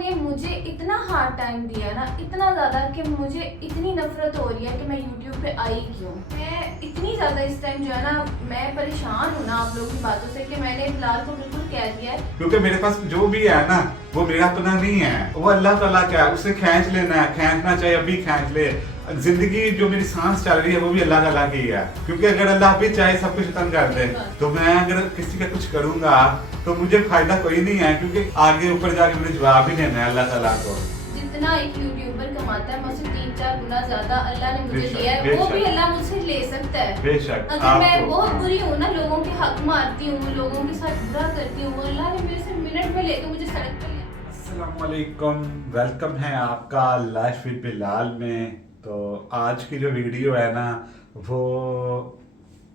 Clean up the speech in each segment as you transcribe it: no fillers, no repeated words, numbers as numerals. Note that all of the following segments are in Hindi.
ने मुझे इतना हार्ड टाइम दिया ना, इतना ज़्यादा कि मुझे इतनी नफरत हो रही है कि मैं यूट्यूब पे आई क्यों। मैं इतनी ज़्यादा इस टाइम जो है ना, मैं परेशान हूँ ना आप लोगों की बातों से कि मैंने बिलाल को बिल्कुल कह दिया है। क्योंकि मेरे पास जो भी है ना वो मेरा अपना नहीं है, वो अल्लाह ताला का है। उसे खींच लेना है, खींचना चाहिए अभी खींच ले। जिंदगी जो मेरी सांस चल रही है वो भी अल्लाह ताला की है, क्योंकि अगर अल्लाह भी चाहे सब कुछ खत्म कर दे तो मैं अगर किसी का कुछ करूंगा तो मुझे फायदा कोई नहीं है, क्योंकि आगे ऊपर जाके मुझे जवाब ही देना है अल्लाह ताला को। जितना एक यूट्यूबर कमाता है मुझसे 3-4 गुना ज्यादा अल्लाह ने मुझे बेशक, दिया है, वो बेशक। भी अल्लाह मुझसे ले सकता है। बेशक अगर मैं आपको बहुत हाँ। बुरी हूँ ना, लोगों के हक मारती हूँ, लोगों के साथ बुरा करती हूँ, अल्लाह ने मेरे से मिनट में लेके मुझे सड़क पे ले। अस्सलामुअलैकुम, वेलकम है आपका लाइफ विद बिलाल में। तो आज की जो वीडियो है ना वो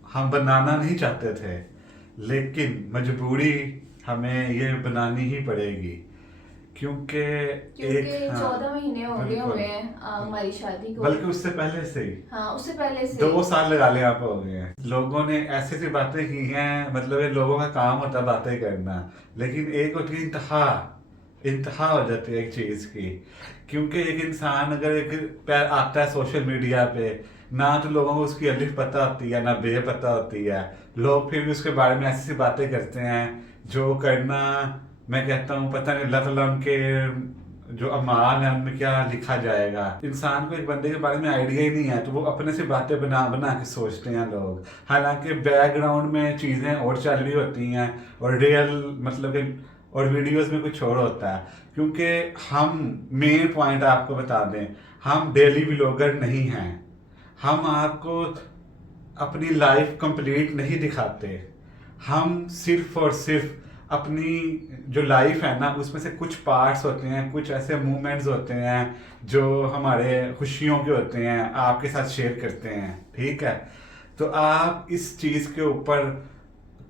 हम बनाना नहीं चाहते थे, लेकिन मजबूरी हमें ये बनानी ही पड़ेगी, क्योंकि क्योंकि हाँ, 14 महीने हो गए बिल्कुल। हुए हैं हमारी शादी को। बल्कि उससे पहले से ही हाँ, उससे पहले से 2 साल लगा ले आप हो गए हैं। लोगों ने ऐसी ऐसी बातें की हैं, मतलब ये लोगों का काम होता है बातें करना, लेकिन एक होती है इंतहा। इंतहा हो जाती है एक चीज की, क्योंकि एक इंसान अगर एक पैर आता है सोशल मीडिया पे, ना तो लोगों को उसकी अलिफ पता होती है ना बे पता होती है। लोग फिर भी उसके बारे में ऐसी ऐसी बातें करते हैं जो करना, मैं कहता हूँ पता नहीं अल्लाह ताला उनके जो अमाल है उनमें क्या लिखा जाएगा। इंसान को एक बंदे के बारे में आइडिया ही नहीं है तो वो अपने से बातें बना बना के सोचते हैं लोग, हालांकि बैकग्राउंड में चीजें और चल रही होती हैं और रियल मतलब कि और वीडियोस में कुछ और होता है। क्योंकि हम मेन पॉइंट आपको बता दें, हम डेली व्लॉगर नहीं हैं। हम आपको अपनी लाइफ कंप्लीट नहीं दिखाते। हम सिर्फ और सिर्फ अपनी जो लाइफ है ना उसमें से कुछ पार्ट्स होते हैं, कुछ ऐसे मूवमेंट्स होते हैं जो हमारे खुशियों के होते हैं, आपके साथ शेयर करते हैं। ठीक है, तो आप इस चीज़ के ऊपर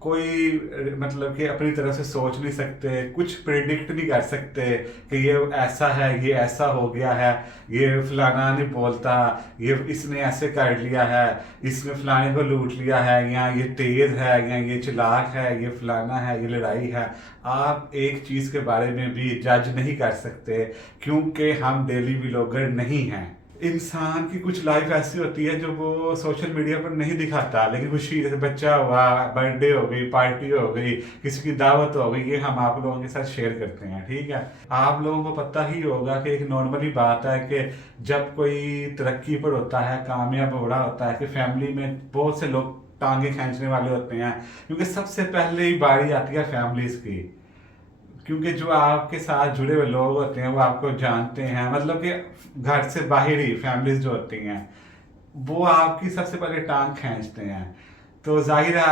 कोई मतलब कि अपनी तरफ से सोच नहीं सकते, कुछ प्रिडिक्ट नहीं कर सकते कि ये ऐसा है, ये ऐसा हो गया है, ये फलाना नहीं बोलता, ये इसने ऐसे कर लिया है, इसने फलाने को लूट लिया है, या ये तेज है, या ये चालाक है, ये फलाना है, ये लड़ाई है। आप एक चीज़ के बारे में भी जज नहीं कर सकते, क्योंकि हम डेली व्लॉगर नहीं हैं। इंसान की कुछ लाइफ ऐसी होती है जो वो सोशल मीडिया पर नहीं दिखाता, लेकिन खुशी जैसे बच्चा हुआ, बर्थडे हो गई, पार्टी हो गई, किसी की दावत हो गई, ये हम आप लोगों के साथ शेयर करते हैं। ठीक है, आप लोगों को पता ही होगा कि एक नॉर्मली बात है कि जब कोई तरक्की पर होता है, कामयाब हो रहा होता है, कि फैमिली में बहुत से लोग टांगे खींचने वाले होते हैं, क्योंकि सबसे पहले ही बारी आती है फैमिलीज की। क्योंकि जो आपके साथ जुड़े हुए लोग होते हैं वो आपको जानते हैं, मतलब कि घर से बाहर ही फैमिलीज जो होती हैं वो आपकी सबसे पहले टांग खींचते हैं। तो जाहिर है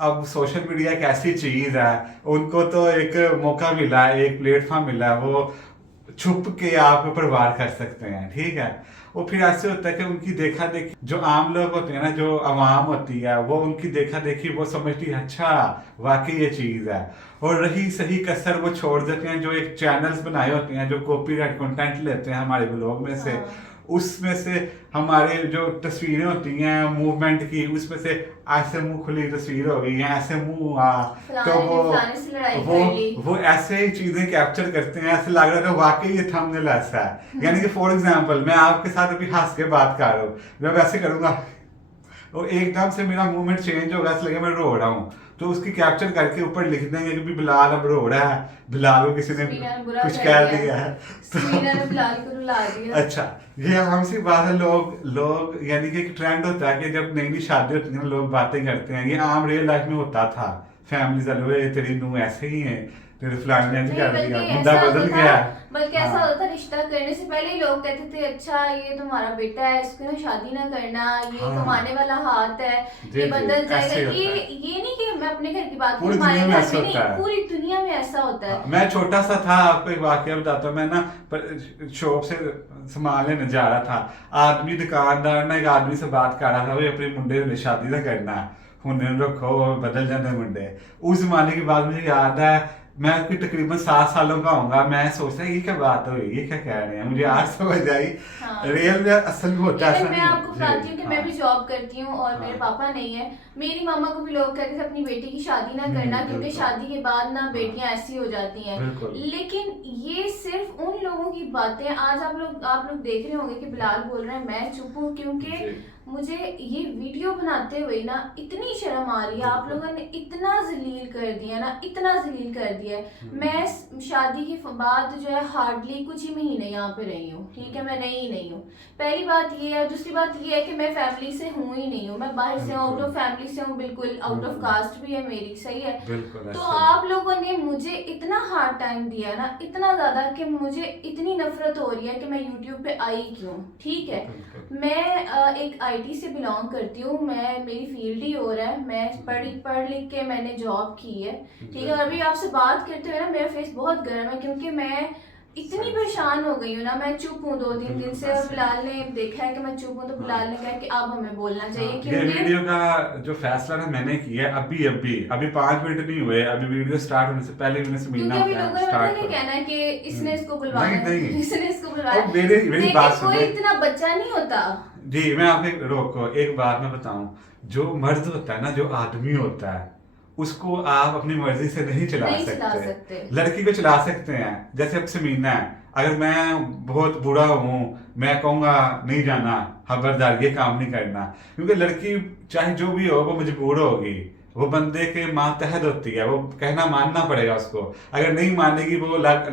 अब सोशल मीडिया एक ऐसी चीज है, उनको तो एक मौका मिला है, एक प्लेटफॉर्म मिला है, वो छुप के आपके ऊपर वार कर सकते हैं। ठीक है, वो फिर ऐसे होता है कि उनकी देखा देखी जो आम लोग होते हैं ना, जो आवाम होती है, वो उनकी देखा देखी वो समझती है अच्छा वाकई ये चीज है, और रही सही कसर वो छोड़ देते हैं। जो एक चैनल्स बनाए होते हैं जो कॉपीराइट कंटेंट लेते हैं हमारे ब्लॉग में से, हाँ। उसमें से हमारे जो तस्वीरें होती हैं मूवमेंट की, उसमें से ऐसे मुंह खुली तस्वीर हो गई या ऐसे मुंह हुआ, तो फलाने ने फलाने से लड़ाई वो कर ली। वो ऐसे ही चीजें कैप्चर करते हैं, ऐसे लग रहा है वाकई ये थंबनेल ऐसा है। यानी कि फॉर एग्जांपल मैं आपके साथ अभी हंस के बात कर रहा हूँ, मैं वैसे करूंगा और एकदम से मेरा मूवमेंट चेंज होगा, ऐसा लगे मैं रो रहा हूँ, तो उसकी कैप्चर करके ऊपर लिख देंगे कि भी बिलाल अब रो रहा है, बिलाल को किसी ने समीना ने बुरा कुछ कर कह दिया। दिया है। समीना ने बिलाल को रुला दिया। अच्छा, ये आम सी बात है। लोग लोग यानी कि एक ट्रेंड होता है कि जब नई नई शादी होती है ना लोग बातें करते हैं, ये आम रियल लाइफ में होता था। फैमिली चलो तेरी नूंह ऐसे ही है, तेरे फलाने ने नहीं, कर बल्कि दिया, ऐसा मुद्दा होता बदल था, गया। बल्कि ऐसा हाँ, होता था रिश्ता करने से पहले ही लोग कहते थे अच्छा ये तुम्हारा बेटा है, इसको ना शादी ना करना, ये हाँ। कमाने वाला हाथ है, जी, ये जी, बदल जाएगा। ऐसे ही ये होता है। ये नहीं कि मैं अपने घर की बात पूरी करूं, हमारे दुनिया में घर ऐसा में नहीं, होता है। पूरी दुनिया में ऐसा होता है। हाँ, मैं छोटा सा था, आपको एक वाकया बताता हूँ। मैं ना शॉप से सामान लेने जा रहा था, आदमी दुकानदार ना एक आदमी से बात कर रहा था, भाई अपने मुंडे ने शादी ना करना, हुनर रखो बदल जाते मुंडे। उस जमाने की बात मुझे याद है, मैं कोई तकरीबन 7 सालों का होऊंगा, मैं सोचता ये क्या बात हुई, ये क्या कह रहे हैं, मुझे आज समझ आई। हाँ। रियल में असल में होता है इवन ऐसा मैं नहीं आपको बताती हूँ कि मैं भी हाँ। जॉब करती हूँ और मेरे हाँ। पापा नहीं है। मेरी मामा को भी लोग कहते थे अपनी बेटी की शादी ना करना, क्योंकि बिल्कुल। शादी के बाद ना हाँ। बेटियां ऐसी हो जाती हैं। बिल्कुल। लेकिन ये सिर्फ उन लोगों की बातें। आज आप लोग देख रहे होंगे कि बिलाल बोल रहे हैं मैं चुप हूँ, क्योंकि जी। मुझे ये वीडियो बनाते हुए ना इतनी शर्म आ रही है। आप बिल्कुल। लोगों ने इतना जलील कर दिया ना, इतना जलील कर दिया है। मैं शादी के बाद जो है हार्डली कुछ ही महीने यहाँ पे रही हूँ, ठीक है, मैं रही ही नहीं हूँ। पहली बात ये है। दूसरी बात ये है कि मैं फैमिली से हूँ ही नहीं हूँ, मैं बाहर से हूँ, आउट ऑफ फैमिली से हूँ, बिल्कुल आउट ऑफ कास्ट भी है मेरी, सही है। बिल्कुल तो ऐसे ही। आप लोगों ने मुझे इतना हार्ड टाइम दिया ना, इतना ज्यादा, कि मुझे इतनी नफरत हो रही है कि मैं यूट्यूब पे आई क्यों, ठीक है। बिल्कुल। मैं एक आईटी से बिलोंग करती हूँ, मैं मेरी फील्ड ही हो रहा है, मैं पढ़ लिख के मैंने जॉब की है, ठीक है। और अभी आपसे बात करते हुए ना मेरा फेस बहुत गर्म है, क्योंकि मैं इतनी परेशान हो गई हूँ ना। मैं चुप हूँ 2-3 दिन से, और बिलाल ने देखा है कि मैं चुप हूँ, तो बिलाल ने कहा कि अब हमें बोलना चाहिए, ये क्योंकि वीडियो का जो फैसला ना मैंने किया है अभी 5 मिनट नहीं हुए, अभी वीडियो स्टार्ट होने से पहले मैंने से क्योंकि मीना अभी लोगों ने पता स्टार्ट नहीं करो। कहना है कि इसने इसको बुलवाया नहीं है, नहीं, इसने इसको बुलवाया अब है। मेरी बात देखिए, कोई सुनिए इतना बच्चा नहीं होता। जी। मैं आपको रोको, एक बात मैं बताऊं, जो मर्द होता है ना, जो आदमी होता है, उसको आप अपनी मर्जी से नहीं चला नहीं चला सकते। सकते। लड़की को चला सकते हैं, जैसे अब समीना है, अगर मैं बहुत बुरा हूं, मैं कहूंगा नहीं जाना, खबरदार ये काम नहीं करना, क्योंकि लड़की चाहे जो भी हो वो मजबूर होगी, वो बंदे के मातहत होती है, वो कहना मानना पड़ेगा उसको। अगर नहीं मानेगी वो अलग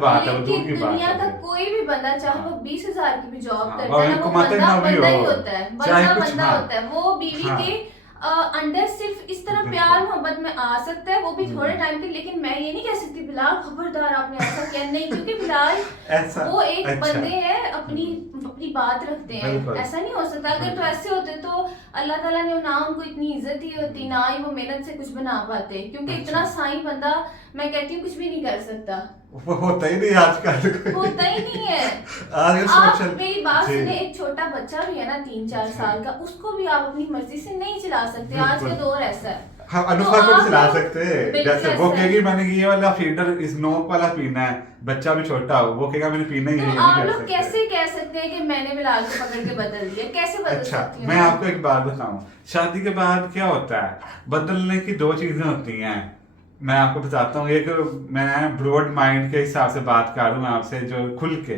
बात है, वो दूर लेकिन की बात दुनिया का है। कोई भी बंदा, चाहे वो 20,000 की भी जॉब हाँ, करता है ना, वो कमाते बंदा ना भी बंदा हो, ही होता है, चाहे बंदा कुछ बंदा हाँ। होता है। वो बीवी हाँ। के अंडर सिर्फ इस तरह बिल्कुल। प्यार मोहब्बत में आ सकता है, वो भी थोड़े टाइम के। लेकिन मैं ये नहीं कह सकती बिलाल खबरदार आपने ऐसा किया, नहीं, क्योंकि बिलाल ऐसा वो एक अच्छा। बंदे हैं, अपनी अपनी बात रखते हैं। बिल्कुल। ऐसा नहीं हो सकता। अगर तो ऐसे होते तो अल्लाह ताला ने ना उनको इतनी इज्जत दी होती, ना ही वो मेहनत से कुछ बना पाते, क्योंकि अच्छा। इतना साईं बंदा मैं कहती हूँ कुछ भी नहीं कर सकता, वो होता ही नहीं आजकल कोई। होता ही नहीं है। आजकल आप सोशल मेरी बात जी। सुने, एक छोटा बच्चा भी है ना 3-4 जी। साल का, उसको भी आप अपनी मर्जी से नहीं चला सकते। आज बिल्कुल। का दौर ऐसा है। हाँ, तो अनुफा को आप भी चला लोग सकते हैं, बिल्कुल जैसे वो ऐसा है। कहेगी मैंने ये वाला फीडर इस नोक वाला पीना है, बच्चा भी छोटा हो, वो कहेगा मैंने पीना ही है, तो ये नहीं आप कर लोग सकते। कैसे कह सकते हैं कि मैंने बिलाल को पकड़ के बदल दिया? कैसे बदल अच्छा, सकती हूँ मैं आपको एक बात बताऊं, शादी के बाद क्या होता है, बदलने की 2 चीजें होती हैं। मैं आपको बताता हूँ, एक मैं ब्रॉड माइंड के हिसाब से बात कर रहा हूँ आपसे, जो खुल के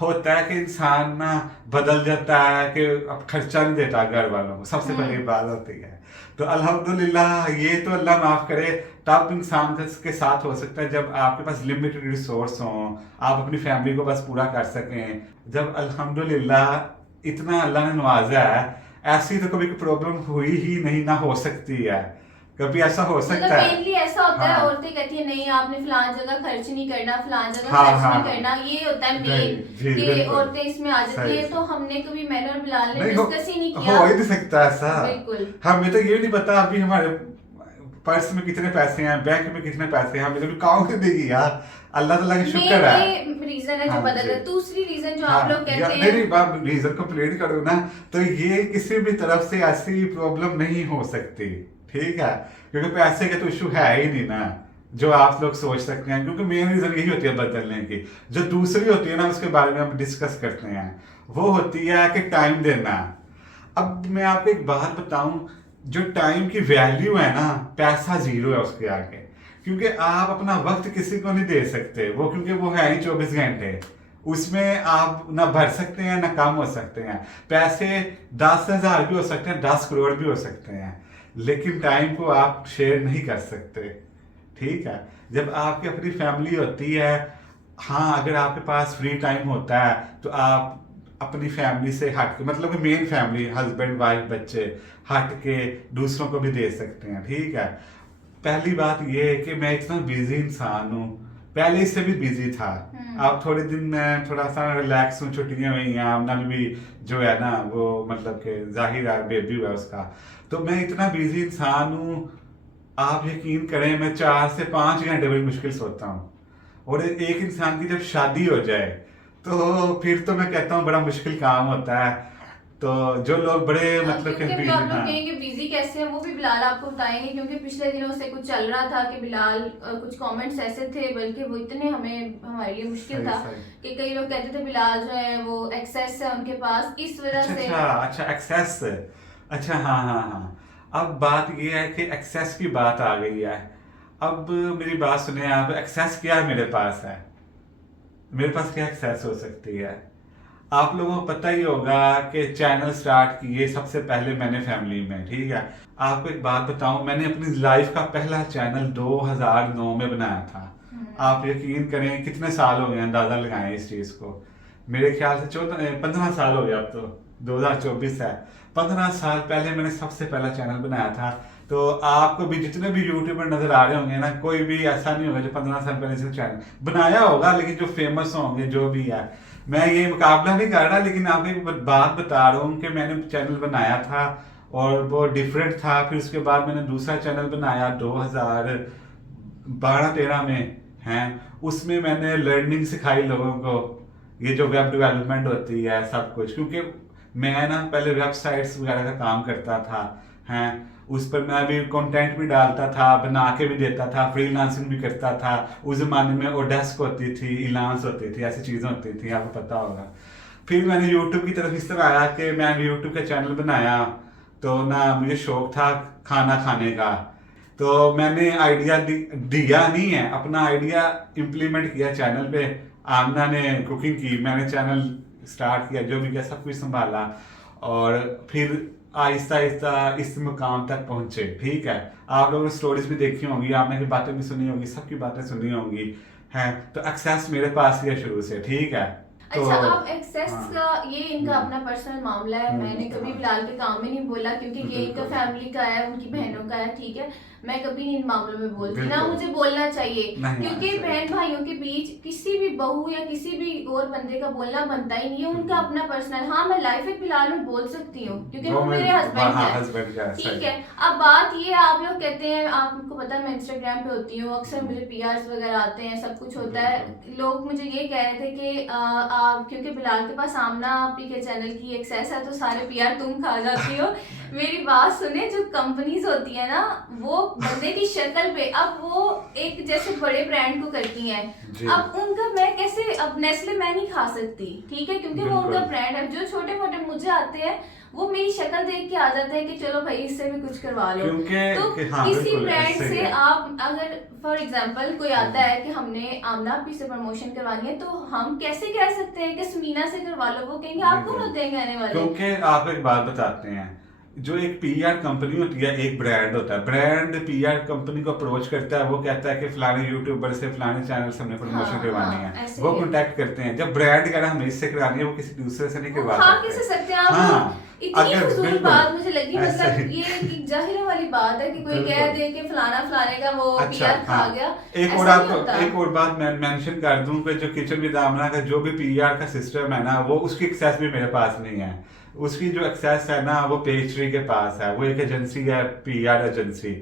होता है कि इंसान ना बदल जाता है, कि अब खर्चा नहीं देता घर वालों को, सबसे पहली बात होती है। तो अल्हम्दुलिल्लाह, ये तो अल्लाह माफ करे, तब इंसान के साथ हो सकता है जब आपके पास लिमिटेड रिसोर्स हो, आप अपनी फैमिली को बस पूरा कर सकें। जब अल्हम्दुलिल्लाह इतना अल्लाह ने नवाजा है, ऐसी तो कभी प्रॉब्लम हुई ही नहीं, ना हो सकती है, कभी ऐसा हो सकता मतलब है। मेनली ऐसा होता है, हाँ। औरतें कहती है नहीं आपने फलान जगह खर्च नहीं करना, फलान जगह हाँ, खर्च हाँ, नहीं करना, ये होता है जी, मेन जी, कि बिल्कुल। औरतें इसमें आ जाती सही है। से। तो हमने कभी, मैंने और बिलाल ने नहीं डिस्कस ही नहीं हो किया। ही नहीं सकता ऐसा। बिल्कुल। हमें तो ये नहीं पता अभी हमारे पर्स में कितने पैसे हैं, बैंक में कितने पैसे हैं, हमें तो काउंट नहीं किया। अल्लाह ताला का शुक्र है। ये रीजन है जो हाँ, बदल रहा जी। है। दूसरी रीजन जो हाँ, आप लोग कहते नहीं हैं, बात रीजन कंप्लीट करो ना, तो ये किसी भी तरफ से ऐसी प्रॉब्लम नहीं हो सकती, ठीक है, क्योंकि पैसे का तो इशू है ही नहीं ना, जो आप लोग सोच सकते हैं। क्योंकि मेन रीजन यही होती है बदलने की। जो दूसरी होती है ना, उसके बारे में हम डिस्कस करते हैं, वो होती है कि टाइम देना। अब मैं आपको एक बात बताऊं, जो टाइम की वैल्यू है ना, पैसा जीरो है उसके आगे, क्योंकि आप अपना वक्त किसी को नहीं दे सकते, वो क्योंकि वो है ही 24 घंटे, उसमें आप ना भर सकते हैं ना कम हो सकते हैं। पैसे 10,000 भी हो सकते हैं, 10 करोड़ भी हो सकते हैं, लेकिन टाइम को आप शेयर नहीं कर सकते, ठीक है। जब आपकी अपनी फैमिली होती है, हाँ, अगर आपके पास फ्री टाइम होता है तो आप अपनी फैमिली से हट के, मतलब मेन फैमिली हस्बैंड वाइफ बच्चे, हट के दूसरों को भी दे सकते हैं, ठीक है। पहली बात ये है कि मैं इतना बिजी इंसान हूँ, पहले इससे भी बिजी था। अब थोड़े दिन मैं थोड़ा सा रिलैक्स हूँ, छुट्टियां हुई हैं, अपना भी जो है ना वो मतलब कि जाहिर है बेबी हुआ उसका, तो मैं इतना बिजी इंसान हूँ, आप यकीन करें मैं 4 से 5 घंटे बड़ी मुश्किल सोता हूँ। और एक इंसान की जब शादी हो जाए तो फिर तो मैं कहता हूँ बड़ा मुश्किल काम होता है। तो जो लोग बड़े मतलब क्योंकि कि अभी आप लोग हाँ, कहेंगे बिजी कैसे हैं, वो भी बिलाल आपको बताएंगे, क्योंकि पिछले दिनों से कुछ चल रहा था कि बिलाल कुछ कमेंट्स ऐसे थे, बल्कि वो इतने हमारे लिए मुश्किल सही था सही। कि कई लोग कहते थे बिलाल जो है वो एक्सेस है उनके पास, इस वजह अच्छा से। अच्छा अच्छा, एक्सेस। अच्छा हाँ हाँ हाँ। अब बात ये है कि एक्सेस की बात आ गई है। अब मेरी बात सुनिए आप, एक्सेस क्या मेरे पास है? मेरे पास क्या एक्सेस हो सकती है? आप लोगों को पता ही होगा कि चैनल स्टार्ट किए सबसे पहले मैंने फैमिली में, ठीक है। आपको एक बात बताऊं, मैंने अपनी लाइफ का पहला चैनल 2009 में बनाया था। आप यकीन करें कितने साल हो गए, अंदाजा लगाएं इस चीज को। मेरे ख्याल से 15 साल हो गया अब तो, 2024 है। 15 साल पहले मैंने सबसे पहला चैनल बनाया था। तो आपको भी जितने भी यूट्यूबर नजर आ रहे होंगे ना, कोई भी ऐसा नहीं होगा जो 15 साल पहले से चैनल बनाया होगा, लेकिन जो फेमस होंगे जो भी है। मैं ये मुकाबला नहीं कर रहा, लेकिन आपको एक बात बता रहा हूँ कि मैंने चैनल बनाया था और वो डिफरेंट था। फिर उसके बाद मैंने दूसरा चैनल बनाया 2012-13 में हैं। उसमें मैंने लर्निंग सिखाई लोगों को, ये जो वेब डेवलपमेंट होती है सब कुछ, क्योंकि मैं ना पहले वेबसाइट्स वगैरह का काम करता था हैं। उस पर मैं भी कंटेंट भी डालता था, बना के भी देता था, फ्रीलांसिंग भी करता था। उस जमाने में ओडेस्क होती थी, इलांस होती थी, ऐसी चीज़ें होती थी, आपको पता होगा। फिर मैंने यूट्यूब की तरफ इस तरह आया कि मैंने यूट्यूब का चैनल बनाया। तो ना मुझे शौक था खाना खाने का, तो मैंने आइडिया दिया नहीं है, अपना आइडिया इम्प्लीमेंट किया चैनल पे। आमना ने कुकिंग की, मैंने चैनल स्टार्ट किया, जो भी किया सब कुछ संभाला, और फिर आहिस्ता आहिस्ता इस मुकाम तक पहुंचे, ठीक है। आप लोगों ने स्टोरीज भी देखी होंगी, आपने की बातें भी सुनी होंगी, सबकी बातें सुनी होंगी हैं। तो एक्सेस मेरे पास ही है शुरू से, ठीक है। तो अच्छा, आप एक्सेस हाँ, का ये इनका अपना पर्सनल मामला है, मैंने कभी हाँ, बिलाल के काम में नहीं बोला, क्योंकि ये इनका बिल्कुल फैमिली का है, उनकी बहनों का है, ठीक है। मैं कभी नहीं इन मामलों में बोलती, ना बिल्कुल मुझे बोलना चाहिए, नहीं, हाँ, क्योंकि सही। बहन भाइयों के बीच किसी भी बहू या किसी भी और बंदे का बोलना बनता ही नहीं है, उनका अपना पर्सनल। हाँ, मैं लाइफ में बिलाल में बोल सकती हूँ क्योंकि वो मेरे हस्बैंड हाँ, है, हस्बैंड का ठीक सही। है। अब बात ये है, आप लोग कहते हैं, आपको पता है मैं इंस्टाग्राम पे होती हूँ, अक्सर मुझे पीआरस वगैरह आते हैं, सब कुछ होता है। लोग मुझे ये कह रहे थे कि आप, क्योंकि बिलाल के पास आमना आपी के चैनल की एक्सेस है, तो सारे पीआर तुम खा जाती हो। मेरी बात सुने, जो कंपनीज होती है ना, वो बंदे की शक्ल पे, अब वो एक जैसे बड़े ब्रांड को करती हैं, जी। अब उनका मैं कैसे, अब नेस्ले मैं नहीं खा सकती, ठीक है, क्योंकि वो बिल्कुल। उनका ब्रांड है। जो छोटे मोटे मुझे आते हैं, वो मेरी शक्ल देख के आ जाते हैं कि चलो भाई इससे भी कुछ करवा लो। तो हाँ, किसी बिल्कुल ब्रांड ऐसे ही से है। आप अगर फॉर एग्जांपल कोई आता है कि हमने आमना आपी से प्रमोशन करवानी है, तो हम कैसे कह सकते हैं कि समीना से करवा लो? वो कहेंगे आप कौन होते हैं कहने वाले? क्योंकि आप एक बात बताते हैं, जो एक पीआर कंपनी होती है, एक ब्रांड होता है, ब्रांड पीआर कंपनी को अप्रोच करता है, वो कहता है कि फलाने यूट्यूबर से, फलाने चैनल से हमने प्रमोशन हाँ, करवानी हाँ, है, ऐसे वो ही है। कॉन्टेक्ट करते हैं। जब ब्रांड कह रहा है हमें इससे करवानी है, वो किसी दूसरे से नहीं वो करवा खा सकते। कैसे सकते हैं आप? हाँ, इतनी अगर फजूल बिल्कुल बात मुझे लगी, ऐसे मतलब ही। ये एक जाहिर वाली बात है कि कोई कह बिल्कुल। दे कि फलाना फलाने का वो अच्छा पीआर खा हाँ, गया, एक और ऐसा नहीं आपको होता। एक और बात मैं मेंशन कर दूं कि जो किचन विद आमना का जो भी पीआर का सिस्टम है ना, वो उसकी एक्सेस भी मेरे पास नहीं है। उसकी जो एक्सेस है ना, वो पेस्ट्री के पास है, वो एक एजेंसी है, पीआर एजेंसी।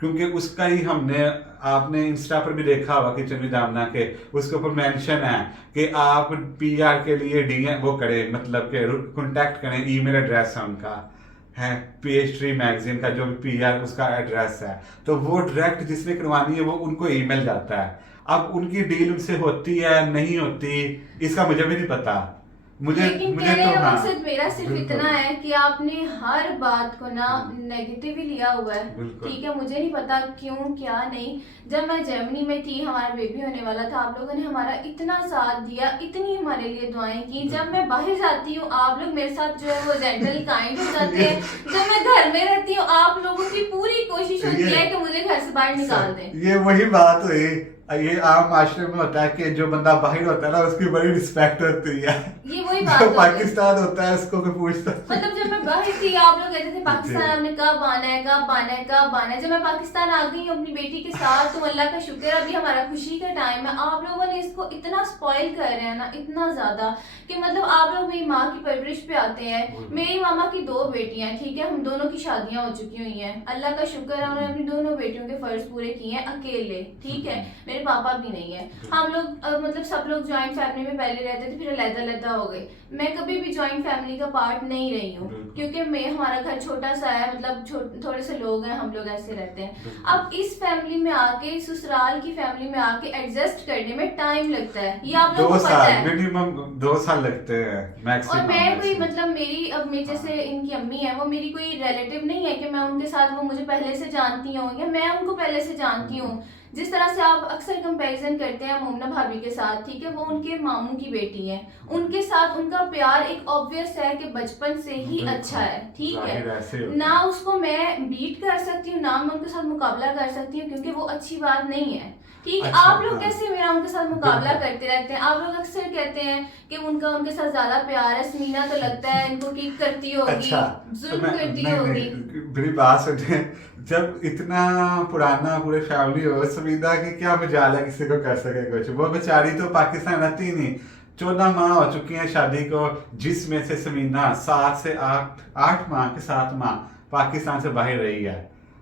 क्योंकि उसका ही हमने, आपने इंस्टा पर भी देखा होगा किचन विद आमना के, उसके ऊपर मेंशन है कि आप पीआर के लिए डीएम वो करें, मतलब कि कांटेक्ट करें, ईमेल एड्रेस है उनका, है पेस्ट्री मैगजीन का जो भी पीआर उसका एड्रेस है। तो वो डायरेक्ट जिसने करवानी है वो उनको ईमेल जाता है। अब उनकी डील उनसे होती है नहीं होती, इसका मुझे भी नहीं पता। मुझे लेकिन मुझे कहने तो का हाँ, मकसद मेरा सिर्फ बिल्कुल इतना है कि आपने हर बात को ना नेगेटिव ही लिया हुआ है, बिल्कुल। ठीक है। मुझे नहीं पता क्यों, क्या नहीं। जब मैं जर्मनी में थी, हमारा बेबी होने वाला था, आप लोगों ने हमारा इतना साथ दिया, इतनी हमारे लिए दुआएं की। जब मैं बाहर जाती हूँ, आप लोग मेरे साथ जो है वो जेंटल काइंड हो जाते हैं। जब मैं घर में रहती हूँ, आप लोगों की पूरी कोशिश होती है कि मुझे घर से बाहर निकाल दें। ये वही बात हुई, ये आम माशरे में होता है कि जो बंदा बाहर होता है ना, उसकी बड़ी रिस्पेक्ट होती है। ये वही जो बात होती है। पाकिस्तान होता है उसको कोई पूछता मतलब जब मैं वही थी, आप लोग कहते थे पाकिस्तान आपने कब आना है, कब आना है, कब आना है। जब मैं पाकिस्तान आ गई हूँ अपनी बेटी के साथ, तो अल्लाह का शुक्र है अभी हमारा खुशी का टाइम है। आप लोगों ने इसको इतना स्पॉइल कर रहे हैं ना, इतना ज्यादा कि मतलब आप लोग मेरी माँ की परवरिश पे आते हैं। मेरी मामा की 2 बेटियां हैं, ठीक है, हम दोनों की शादियां हो चुकी हुई हैं, अल्लाह का शुक्र है उन्होंने अपनी दोनों बेटियों के फर्ज पूरे किए हैं अकेले, ठीक है। मेरे पापा भी नहीं है, हम लोग मतलब सब लोग ज्वाइंट फैमिली में पहले रहते थे, फिर अलग-अलग हो गए। मैं कभी भी ज्वाइंट फैमिली का पार्ट नहीं रही हूँ, क्योंकि मैं हमारा घर छोटा सा है, मतलब थोड़े से लोग हैं, हम लोग ऐसे रहते हैं। अब इस फैमिली में आके, ससुराल की फैमिली में आके एडजस्ट करने में टाइम लगता है, ये आप लोगों को पता है। मिनिमम 2 साल लगते हैं और मैक्सिमम। मैं कोई मतलब मेरी अब मैं जैसे इनकी अम्मी है, वो मेरी कोई रिलेटिव नहीं है कि मैं उनके साथ वो मुझे पहले से जानती हूँ या मैं उनको पहले से जानती हूँ। जिस तरह से आप अक्सर कंपैरिजन करते हैं मोमना भाभी के साथ, ठीक है, वो उनके मामू की बेटी है, उनके साथ उनका प्यार एक ऑब्वियस है कि बचपन से ही अच्छा है, ठीक है ना। उसको मैं बीट कर सकती हूँ ना मैं उनके साथ मुकाबला कर सकती हूँ, क्योंकि वो अच्छी बात नहीं है, ठीक। अच्छा, आप लोग हाँ। कैसे मेरा उनके साथ मुकाबला करते रहते हैं। आप लोग अक्सर कहते हैं कि उनके साथ ज्यादा प्यार है। समीना तो लगता है इनको किक करती होगी, अच्छा, जुल्म करती होगी। मेरी बात सुने, जब इतना पुराना पूरे फैमिली हो, समीना की क्या मजाल है किसी को कर सके कुछ। वो बेचारी तो पाकिस्तान रहती ही नहीं, 14 माह हो चुकी हैं शादी को, जिसमें से समीना 7 से 8 माह के 7 माह पाकिस्तान से बाहर रही है।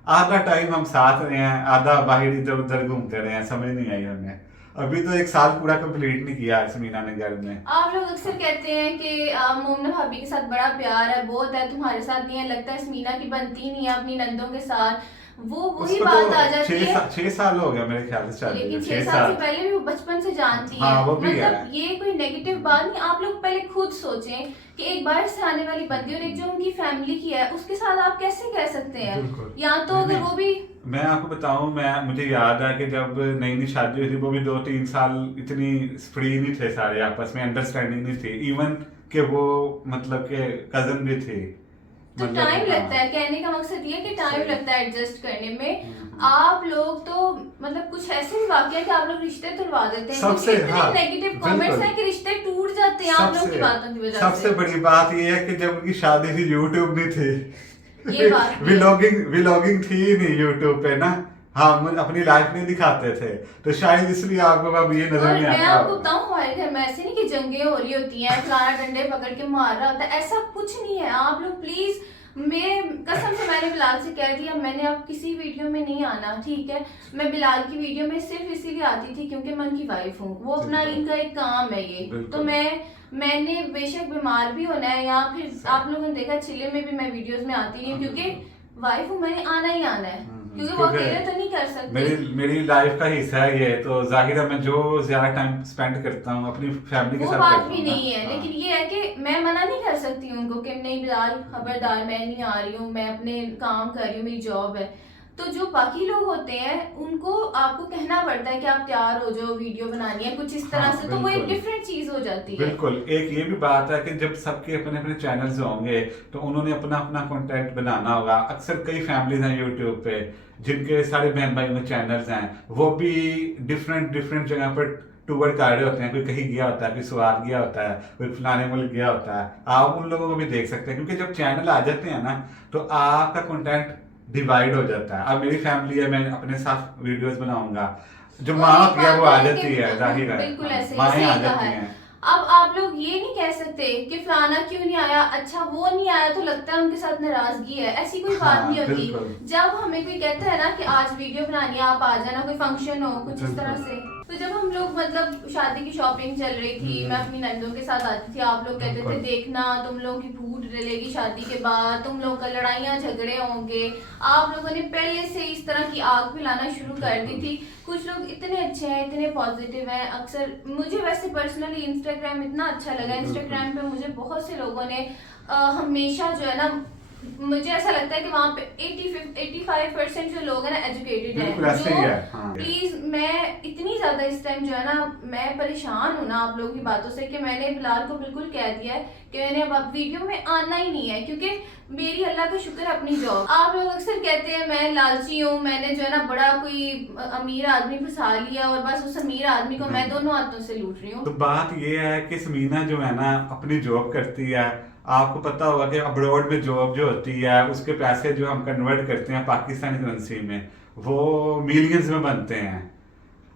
आधा टाइम हम साथ रहे हैं, आधा बाहर इधर उधर घूमते रहे हैं, समझ नहीं आई हमें। अभी तो 1 साल पूरा कंप्लीट नहीं किया समीना ने घर में। आप लोग अक्सर कहते हैं कि मोमना भाभी के साथ बड़ा प्यार है, बहुत है, तुम्हारे साथ नहीं है, लगता है समीना की बनती नहीं है अपनी नंदों के साथ। वही बात आ जाती है। 6 साल हो गया मेरे ख्याल से शादी को, लेकिन 6 6 साल से साल। पहले भी वो बचपन से जानती है। हाँ, वो भी मतलब है। ये कोई नेगेटिव बात नहीं। आप लोग पहले खुद सोचें कि एक बाहर से आने वाली बंदी और एक जो उनकी फैमिली की है, उसके साथ आप कैसे कह सकते हैं। बिल्कुल। या तो अगर वो भी, मैं आपको बताऊं, मुझे याद है कि जब नई नई शादी हुई थी, वो भी 2-3 साल इतनी फ्री नहीं थे सारे आपस में, अंडरस्टैंडिंग नहीं थी, इवन कि वो मतलब के कजन भी थे। तो मतलब टाइम हाँ। लगता है। कहने का मकसद ये कि टाइम सही। लगता है एडजस्ट करने में। आप लोग तो मतलब कुछ ऐसे भी वाकया कि आप लोग रिश्ते तुड़वा देते हैं, सबसे इतने हाँ, नेगेटिव बिल्कुल। कमेंट्स हैं कि रिश्ते टूट जाते हैं आप लोग की बातों की वजह से। सबसे बड़ी बात ये है कि जब उनकी शादी थी, यूट्यूब नहीं थी। ये बात भी है। व्लॉगिंग थी ही नहीं यूट्यूब पे ना। हम अपनी लाइफ नहीं दिखाते थे, तो शायद इसलिए आपको अब ये नजर और नहीं मैं आता आपको होगा। बताऊं, हमारे घर में ऐसे नहीं कि जंगें हो रही होती हैं, फलाना डंडे पकड़ के मार रहा होता है, ऐसा कुछ नहीं है। आप लोग प्लीज, मेरे कसम से मैंने बिलाल से कह दिया मैंने अब किसी वीडियो में नहीं आना, ठीक है। मैं बिलाल की वीडियो में सिर्फ इसीलिए आती थी क्योंकि मैं उनकी वाइफ हूँ, वो अपना इनका एक काम है ये। तो मैंने बेशक बीमार भी होना है, या फिर आप लोगों ने देखा चिल्ले में भी मैं वीडियोस में आती नहीं हूँ, क्योंकि वाइफ हूँ, मैंने आना ही आना है, क्योंकि वो अकेले तो नहीं कर सकते। मेरी लाइफ का हिस्सा है ये, तो जाहिर है मैं जो ज्यादा टाइम स्पेंड करता हूँ अपनी फैमिली के वो साथ बात करता भी हूँ नहीं ना। है, हाँ। लेकिन ये है कि मैं मना नहीं कर सकती उनको कि नहीं बिलाल खबरदार, मैं नहीं आ रही हूँ, मैं अपने काम कर रही हूँ, मेरी जॉब है। तो जो बाकी लोग होते हैं उनको आपको कहना पड़ता है कि आप तैयार हो जाओ, वीडियो बनानी है कुछ इस तरह हाँ, से, तो वो एक बिल्कुल। डिफरेंट चीज हो जाती है। बिल्कुल। एक ये भी बात है कि जब सबके अपने अपने चैनल्स होंगे, तो उन्होंने अपना अपना कंटेंट बनाना होगा। अक्सर कई फैमिलीज हैं यूट्यूब पे जिनके सारे बहन भाई में चैनल्स हैं, वो भी डिफरेंट जगह पर टूर कर रहे होते हैं। कोई कहीं गया होता है, कोई स्वाद गया होता है, कोई फलाने मुल्क गया होता है। आप उन लोगों को भी देख सकते हैं, क्योंकि जब चैनल आ जाते हैं ना, तो आपका कंटेंट डिवाइड हो जाता है। अब मेरी फैमिली है, मैं अपने साथ वीडियोस बनाऊंगा, जो माँ होती है वो आ जाती है, जाहिर है बिल्कुल ऐसे माएँ सही आ कहा जाती है। हैं। अब आप लोग ये नहीं कह सकते कि फलाना क्यों नहीं आया, अच्छा वो नहीं आया तो लगता है उनके साथ नाराजगी है, ऐसी कोई बात हाँ, नहीं होती। बिल्कुल। जब हमें कोई कहता है ना कि आज वीडियो बनानी है, आप आ जाना, कोई फंक्शन हो कुछ इस तरह से। तो जब हम लोग मतलब शादी की शॉपिंग चल रही थी, मैं अपनी नंदों के साथ आती थी, आप लोग कहते थे देखना तुम लोगों की भूत डलेगी शादी के बाद, तुम लोग का लड़ाइयाँ झगड़े होंगे। आप लोगों ने पहले से इस तरह की आग फैलाना शुरू कर दी थी। कुछ लोग इतने अच्छे हैं, इतने पॉजिटिव हैं। अक्सर मुझे वैसे पर्सनली इंस्टाग्राम इतना अच्छा लगा। इंस्टाग्राम पे मुझे बहुत से लोगों ने हमेशा जो है ना, मुझे ऐसा लगता है कि वहाँ पे 85% जो लोग हैं ना एजुकेटेड हैं, जो प्लीज मैं इतनी ज्यादा इस टाइम जो है ना, मैं परेशान हूँ ना आप लोगों की बातों से, कि मैंने बिलाल को बिल्कुल कह दिया है कि मैंने अब वीडियो में आना ही नहीं है, क्योंकि मेरी अल्लाह का शुक्र अपनी जॉब। आप लोग अक्सर कहते हैं मैं लालची हूँ, मैंने जो है ना बड़ा कोई अमीर आदमी फंसा लिया और बस उस अमीर आदमी को मैं दोनों हाथों से लूट रही हूँ। तो बात ये है कि समीना जो है ना अपनी जॉब करती है, आपको पता होगा कि अब्रॉड में जॉब जो होती है उसके पैसे जो हम कन्वर्ट करते हैं पाकिस्तानी करेंसी में वो मिलियंस में बनते हैं।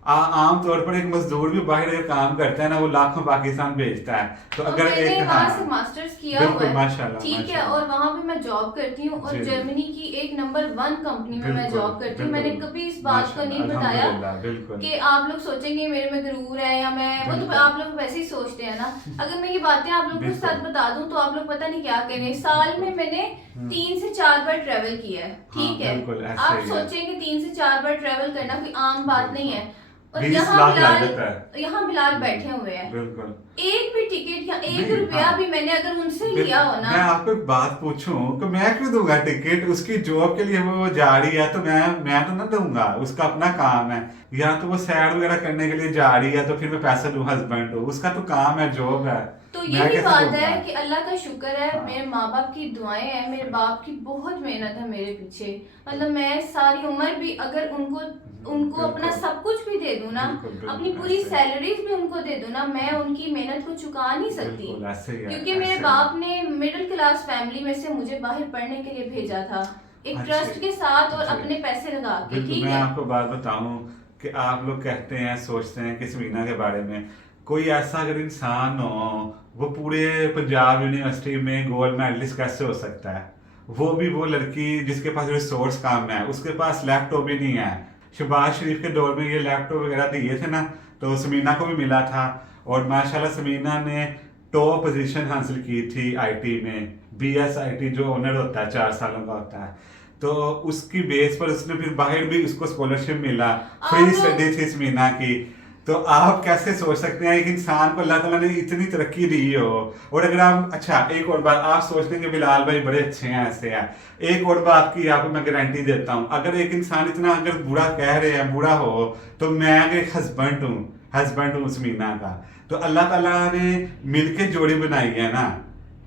आम तौर पर एक मजदूर भी बाहर अगर काम करता है ना वो लाखों पाकिस्तान भेजता है। तो और अगर मैंने एक वहाँ से मास्टर्स किया हुआ बिल्कुल है, माशाल्लाह ठीक है, माशाल्लाह। और वहाँ पे मैं जॉब करती हूँ और जी, जी। जर्मनी की एक नंबर 1 कंपनी में मैं बिल्कुल, जॉब करती हूँ। मैंने बिल्कुल। कभी इस बात को नहीं माशाल्लाह, बताया अल्हम्दुलिल्लाह, बिल्कुल। कि आप लोग सोचेंगे मेरे में गुरूर है या मैं वो तो बिल्कुल। आप लोग वैसे ही सोचते हैं ना। अगर मैं ये बातें आप लोगों के बिल्कुल। साथ बता दूं तो आप लोग पता नहीं क्या कहेंगे। साल में मैंने 3 से 4 बार ट्रेवल किया है, ठीक है। बिल्कुल, ऐसे आप ही है। सोचेंगे 3 से 4 बार ट्रेवल करना कोई आम बात नहीं है। और 20 यहाँ लाख लग बिलाल जाता है। यहाँ बिलाल बैठे हुए हैं, बिल्कुल। एक भी टिकट या एक नहीं, रुपया हाँ। भी मैंने अगर उनसे लिया हो ना। मैं आपको एक बात पूछूं तो मैं क्यों दूंगा टिकट? उसकी जॉब के लिए वो जा रही है तो मैं तो ना दूंगा, उसका अपना काम है। या तो वो सैर वगैरह करने के लिए जा रही है तो फिर मैं पैसे दूं हस्बैंड को, उसका तो काम है, जॉब है। तो मैं यही कैसे बात दूंगा? है कि अल्लाह का शुक्र है, हाँ। मेरे माँ बाप की दुआएं हैं, मेरे बाप की बहुत मेहनत है मेरे पीछे। मतलब मैं सारी उम्र भी अगर उनको अपना बिल्कुल। सब कुछ भी दे दूं ना, बिल्कुल, बिल्कुल, अपनी पूरी ऐसे। सैलरीज भी उनको दे दूं ना, मैं उनकी मेहनत को चुका नहीं सकती। बिल्कुल, ऐसे ही है, क्योंकि ऐसे मेरे ही। बाप ने मिडिल क्लास फैमिली में से मुझे बाहर पढ़ने के लिए भेजा था, एक अच्छा। ट्रस्ट के साथ और जी। अपने पैसे लगा के, बिल्कुल। ठीक मैं है। आपको बात बताऊं कि आप लोग कहते हैं, सोचते हैं कि समीना के बारे में कोई ऐसा अगर इंसान हो वो पूरे पंजाब यूनिवर्सिटी में गोल्ड मेडलिस्ट कैसे हो सकता है? वो भी वो लड़की जिसके पास रिसोर्स काम है, उसके पास लैपटॉप भी नहीं है। शहबाज शरीफ के दौर में ये लैपटॉप वगैरह दिए थे ना तो समीना को भी मिला था। और माशाल्लाह समीना ने टॉप पोजीशन हासिल की थी आईटी में, BSIT जो ऑनर होता है 4 सालों का होता है। तो उसकी बेस पर उसने फिर बाहर भी उसको स्कॉलरशिप मिला, फ्री आप लोग- स्टडी थी समीना की। तो आप कैसे सोच सकते हैं एक इंसान को अल्लाह ताला ने इतनी तरक्की दी हो? और अगर हम अच्छा एक और बात, आप सोचते हैं कि बिलाल भाई बड़े अच्छे हैं, ऐसे हैं। एक और बात की आपको मैं गारंटी देता हूँ, अगर एक इंसान इतना अगर बुरा कह रहे हैं, बुरा हो, तो मैं अगर एक हस्बैंड हूँ समीना का, तो अल्लाह ताला ने मिलके जोड़ी बनाई है ना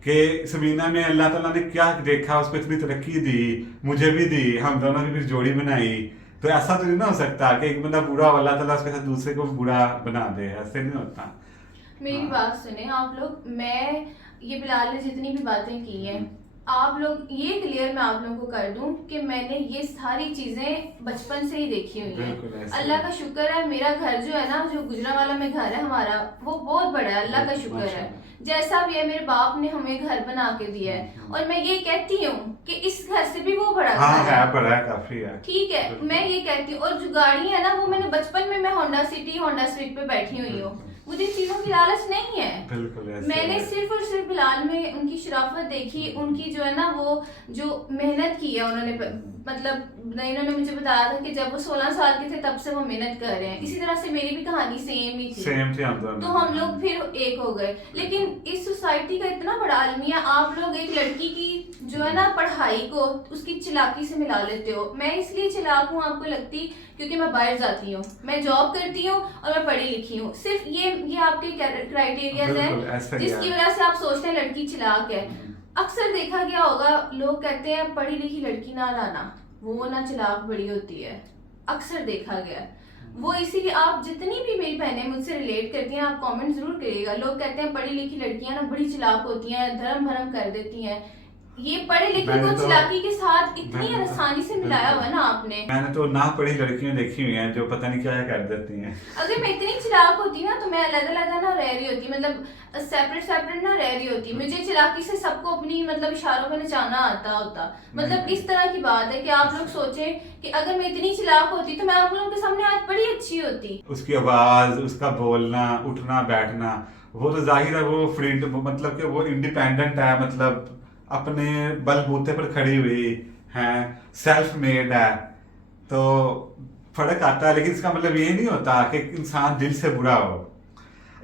कि समीना में अल्लाह ताला ने क्या देखा, उसको इतनी तरक्की दी, मुझे भी दी, हम दोनों की फिर जोड़ी बनाई। तो ऐसा तो नहीं ना हो सकता कि एक बंदा बुरा हो अल्लाह ताला उसके साथ दूसरे को भी बुरा बना दे, ऐसे नहीं होता। मेरी हाँ। बात सुने आप लोग। मैं ये बिलाल ने जितनी भी बातें की हैं, आप लोग ये क्लियर मैं आप लोगों को कर दूं कि मैंने ये सारी चीजें बचपन से ही देखी हुई बिल्कुल हैं। ऐसे। अल्लाह का शुक्र है, मेरा घर जो है ना, जो गुजरांवाला में घर है हमारा, वो बहुत बड़ा है, अल्लाह का शुक्र है। जैसा भी है मेरे बाप ने हमें घर बना के दिया है, और मैं ये कहती हूँ कि इस घर से भी वो बड़ा हाँ घर है, बड़ा है, काफी है। ठीक है। मैं ये कहती हूँ, और जो गाड़ी है ना, वो मैंने बचपन में मैं होंडा सिटी होंडा स्विफ्ट पे बैठी हुई हूँ। मुझे इन चीजों की लालच नहीं है। बिल्कुल ऐसे मैंने है। सिर्फ और सिर्फ बिलाल में उनकी शराफत देखी, उनकी जो है ना वो जो मेहनत की है उन्होंने, मतलब इन्होंने मुझे बताया था कि जब वो 16 साल के थे तब से वो मेहनत कर रहे हैं। इसी तरह से मेरी भी कहानी सेम ही थी, सेम थी हम दोनों। तो हम लोग फिर एक हो गए। लेकिन इस सोसाइटी का इतना बड़ा अलमिया, आप लोग एक लड़की की जो है ना पढ़ाई को उसकी चालाकी से मिला लेते हो। मैं इसलिए चालाक हूँ आपको लगती, क्योंकि मैं बाहर जाती हूँ, मैं जॉब करती हूँ और मैं पढ़ी लिखी हूँ। सिर्फ ये आपके क्राइटेरियाज बिल्कुल, ऐसा है ही जिसकी है। वजह से आप सोचते हैं लड़की चालाक है। अक्सर देखा गया होगा, लोग कहते हैं पढ़ी लिखी लड़की ना लाना, वो ना चालाक बड़ी होती है। अक्सर देखा गया है वो। इसीलिए आप जितनी भी मेरी बहनें मुझसे रिलेट करती हैं, आप कमेंट जरूर करिएगा। लोग कहते हैं पढ़ी लिखी लड़कियां ना बड़ी चालाक होती हैं, धर्म भरम कर देती हैं। ये पढ़े लिखे मैंने को तो- चालाकी के साथ इतनी मैंने तो- आसानी से मिलाया हुआ है ना आपने। मैंने तो ना पढ़ी लड़कियां देखी हुई हैं जो पता नहीं क्या कर देती हैं। अगर मैं इतनी चालाक होती ना तो मैं अलग-अलग ना रह रही होती, मतलब सेपरेट ना रह रही होती। मुझे चालाकी से सबको अपनी मतलब इशारों पे नचाना आता होता। मतलब इस तरह की बात है कि आप लोग सोचें कि अगर मैं इतनी चालाक होती तो मैं आप लोगों के सामने आज बड़ी अच्छी होती। उसकी आवाज, उसका बोलना, उठना बैठना, वो तो जाहिर है वो फ्रीडम, मतलब कि वो इंडिपेंडेंट है, मतलब अपने बलबूते पर खड़ी हुई है, सेल्फ मेड है। तो फर्क आता है, लेकिन इसका मतलब ये नहीं होता कि इंसान दिल से बुरा हो।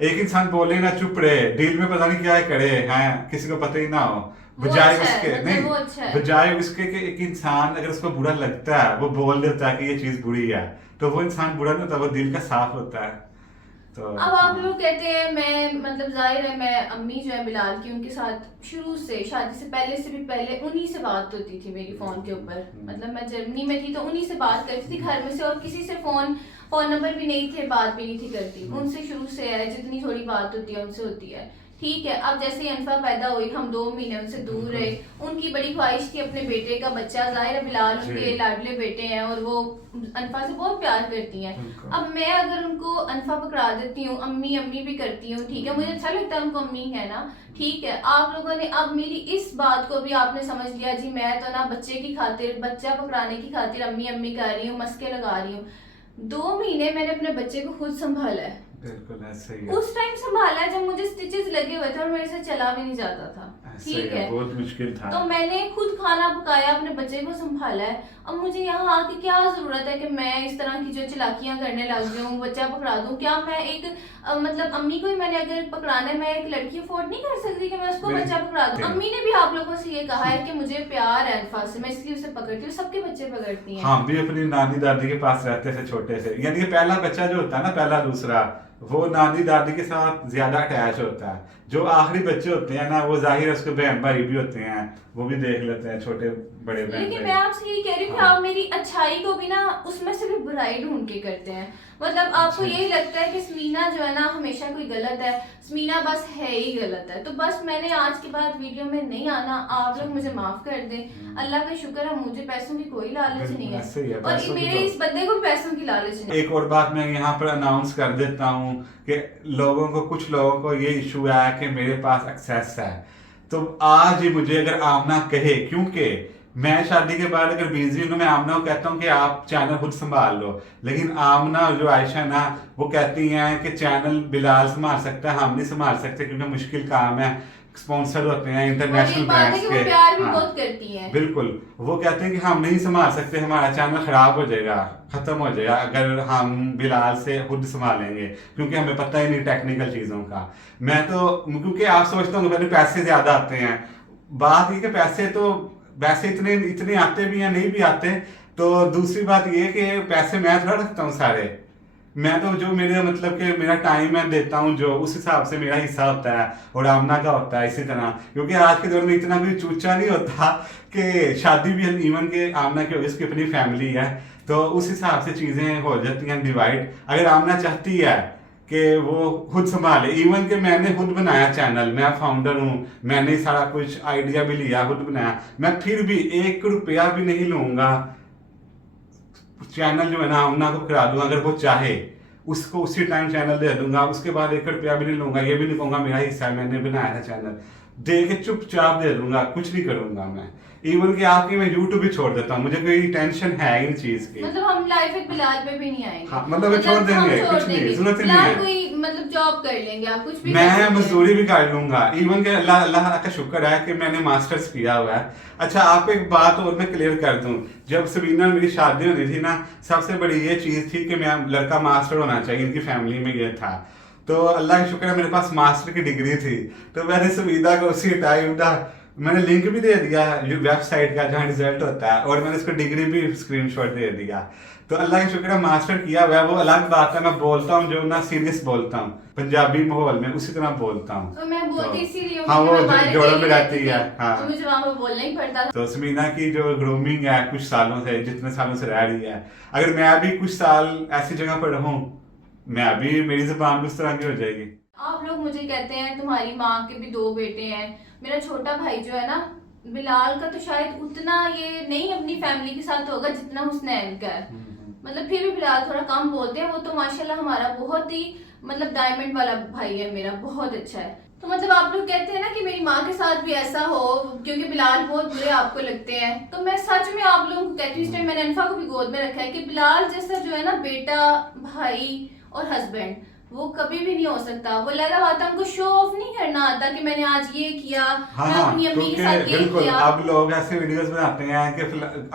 एक इंसान बोले ना चुप रहे, दिल में पता नहीं क्या करे हैं, किसी को पता ही ना हो, बजाय अच्छा है, उसके मतलब नहीं, वो अच्छा है। बजाय उसके कि एक इंसान अगर उसको बुरा लगता है वो बोल देता है कि ये चीज बुरी है, तो वो इंसान बुरा नहीं होता, वो दिल का साफ होता है। तो अब आप लोग कहते हैं मैं, मतलब जाहिर है मैं, अम्मी जो है बिलाल की, उनके साथ शुरू से शादी से भी पहले उन्हीं से बात होती थी मेरी फोन के ऊपर। मतलब मैं जर्मनी में थी तो उन्हीं से बात करती थी घर में से, और किसी से फोन नंबर भी नहीं थे, बात भी नहीं थी करती। उनसे शुरू से है, जितनी थोड़ी बात होती है उनसे होती है, ठीक है, अब जैसे ही अनफा पैदा हुई हम 2 महीने उनसे दूर रहे। उनकी बड़ी ख्वाहिश थी अपने बेटे का बच्चा, जाहिर है बिलाल जी। उनके लाडले बेटे हैं और वो अनफा से बहुत प्यार करती हैं। बिल्कुल। अब मैं अगर उनको अनफा पकड़ा देती हूँ, अम्मी अम्मी भी करती हूँ, ठीक है, मुझे अच्छा लगता है उनको अम्मी कहना, ठीक है। आप लोगों ने अब मेरी इस बात को भी आपने समझ लिया जी मैं तो ना बच्चे की खातिर, बच्चा पकड़ाने की खातिर अम्मी अम्मी कर रही हूँ, मस्के लगा रही हूँ। 2 महीने मैंने अपने बच्चे को खुद संभाला है। बिल्कुल ऐसे ही है। उस टाइम संभाला है जब मुझे स्टिचेस लगे हुए थे और मेरे से चला भी नहीं जाता था, ऐसे ठीक ही है। बहुत मुश्किल था। तो मैंने खुद खाना पकाया, अपने बच्चे को संभाला है। अब मुझे यहाँ आके क्या जरूरत है कि मैं इस तरह की जो चालाकियां करने लग जाऊँ, बच्चा पकड़ा दूं? क्या मैं एक मतलब अम्मी को ही मैंने अगर पकड़ाना है, मैं एक लड़की अफोर्ड नहीं कर सकती कि मैं उसको नहीं। बच्चा पकड़ा दूं? अम्मी ने भी आप लोगों से ये कहा है कि मुझे प्यार है अनफा से, मैं इसलिए उसे पकड़ती हूँ, सबके बच्चे पकड़ती हैं। हम भी अपनी नानी दादी के पास रहते थे छोटे से, यानी कि पहला बच्चा जो होता है ना, पहला दूसरा, वो नानी दादी के साथ ज्यादा अटैच होता है। जो आखिरी बच्चे होते हैं ना, वो जाहिर है उसके बहन भाई भी होते हैं, वो भी देख लेते हैं, छोटे बड़े बहन लेकिन भाई। मैं आपसे ये कह रही हूँ कि हाँ। आप मेरी अच्छाई को भी ना उसमें से भी बुराई ढूंढ के करते हैं। मतलब आपको जी। यही लगता है कि स्मीना जो है ना हमेशा कोई गलत है, स्मीना बस है ही गलत है। तो बस मैंने आज के बाद वीडियो में नहीं आना, आप लोग मुझे माफ कर दें। अल्लाह का शुक्र है मुझे पैसों की कोई लालच नहीं है, ऐसे ही है, और पैसों की मेरे तो- इस बंदे को पैसों की लालच नहीं। एक और बात मैं यहाँ पर अनाउंस कर देता हूँ कि लोगों को, कुछ लोगों को ये इशू है कि मेरे पास एक्सेस है, तो आज ही मुझे अगर आमना कहे, क्योंकि मैं शादी के बाद अगर बिजी हूँ, मैं आमना को कहता हूँ कि आप चैनल खुद संभाल लो, लेकिन आमना और जो आयशा ना, वो कहती हैं कि चैनल बिलाल संभाल सकता है, हम नहीं संभाल सकते क्योंकि मुश्किल काम है, स्पॉन्सर होते हैं और इंटरनेशनल एक बात है ब्रांड्स कि के। वो प्यार भी हाँ। बहुत करती हैं। बिल्कुल, वो कहते हैं कि हम नहीं संभाल सकते, हमारा चैनल खराब हो जाएगा, खत्म हो जाएगा अगर हम बिलाल से खुद संभालेंगे, क्योंकि हमें पता ही नहीं टेक्निकल चीजों का। मैं तो, क्योंकि आप सोचते हो मेरे पैसे ज्यादा आते हैं, बात ये कि पैसे तो वैसे इतने इतने आते भी हैं, नहीं भी आते। तो दूसरी बात ये कि पैसे मैं थोड़ा रखता हूँ सारे, मैं तो जो मेरे मतलब कि मेरा टाइम मैं देता हूँ, जो उस हिसाब से मेरा हिस्सा होता है, और आमना का होता है इसी तरह, क्योंकि आज के दौर में इतना कोई चूचा नहीं होता कि शादी भी इवन के आमना की होगी, उसकी अपनी फैमिली है, तो उस हिसाब से चीजें हो जाती हैं डिवाइड। अगर आमना चाहती है कि वो खुद संभाले, इवन के मैंने खुद बनाया चैनल, मैं फाउंडर हूँ, मैंने सारा कुछ आइडिया भी लिया, खुद बनाया, मैं फिर भी 1 रुपया भी नहीं लूंगा चैनल जो है ना आमना को करा दूंगा, अगर वो चाहे उसको उसी टाइम चैनल दे दूंगा, उसके बाद 1 रुपया भी नहीं लूंगा, ये भी नहीं कहूंगा मेरा हिस्सा है, मैंने बनाया था चैनल, दे के चुपचाप दे दूंगा, कुछ नहीं करूंगा मैं। इवन कि आपकी मैं यूट्यूब भी छोड़ देता हूँ, मुझे कोई टेंशन है इन चीज की। मतलब हम लाइफ एक बिलाल पे भी नहीं आएंगे। हाँ, मतलब छोड़ देंगे, हम छोड़ कुछ नहीं, देंगे। जरूरत ही नहीं बिलाल है। कोई मतलब जॉब कर लेंगे, आप कुछ भी कर मैं सकते हैं। मजदूरी भी कर लूंगा, इवन के अल्लाह अल्लाह का शुक्र है कि मैंने मास्टर्स किया हुआ है। अच्छा, आपको एक बात और मैं क्लियर कर दूं, जब सबीना मेरी शादी होनी थी ना, सबसे बड़ी ये चीज थी कि मैं लड़का मास्टर होना चाहिए, इनकी फैमिली में ये था। तो अल्लाह का शुक्र है मेरे पास मास्टर की डिग्री थी, तो मैंने सबीना को उसी टाइम ना, मैंने लिंक भी दे दिया वेबसाइट का जहाँ रिजल्ट होता है, और मैंने उसको डिग्री भी स्क्रीनशॉट दे दिया। तो अल्लाह का शुक्र है मास्टर किया हुआ है, वो अलग बात है, मैं बोलता हूँ जो ना सीरियस बोलता हूँ, पंजाबी माहौल में उसी तरह बोलता हूँ। तो मैं बोलती इसीलिए हूँ हाँ, कि वो मैं बाहर जोड़ों में अकेली रहती थी, है। हाँ, तो मुझे वहाँ पे बोलना ही पड़ता था। तो समीना की जो ग्रूमिंग है कुछ सालों से, जितने सालों से रह रही है, अगर मैं अभी कुछ साल ऐसी जगह पर रहूं, मैं अभी मेरी जुबान उस तरह की हो जाएगी। आप लोग मुझे कहते हैं तुम्हारी माँ के भी 2 बेटे हैं, मेरा छोटा भाई जो है ना बिलाल का, तो शायद उतना ये नहीं अपनी फैमिली के साथ होगा जितना हुसनैन का है। मतलब फिर भी बिलाल थोड़ा कम बोलते हैं, वो तो माशाल्लाह हमारा बहुत ही मतलब डायमंड वाला भाई है, मेरा बहुत अच्छा है। तो मतलब आप लोग कहते हैं ना कि मेरी माँ के साथ भी ऐसा हो, क्योंकि बिलाल बहुत बुरे आपको लगते हैं, तो मैं सच में आप लोगों को कहती हूँ, इस टाइम मैंने अनफा को भी गोद में रखा है कि बिलाल जैसा जो है ना बेटा, भाई और हस्बैंड, वो कभी भी नहीं हो सकता। वो लगा बात हमको शो ऑफ नहीं करना आता कि मैंने आज ये किया, हाँ, मैं अपनी अम्मी के साथ ये बिल्कुल, किया। अब लोग ऐसे वीडियोस बनाते हैं कि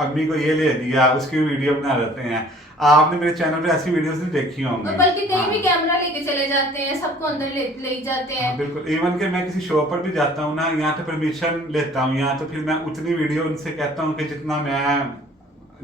अम्मी को ये ले दिया, उसकी वीडियो बना देते हैं। आपने मेरे चैनल पे ऐसी वीडियोस नहीं देखी होंगी, और बल्कि कहीं हाँ। भी कैमरा लेके चले जाते हैं, सबको अंदर ले जाते हैं। हाँ, बिल्कुल, इवन के मैं किसी शो पर भी जाता हूँ ना, यहाँ तो परमिशन लेता हूँ, यहाँ तो फिर मैं उतनी वीडियो उनसे कहता हूँ कि जितना मैं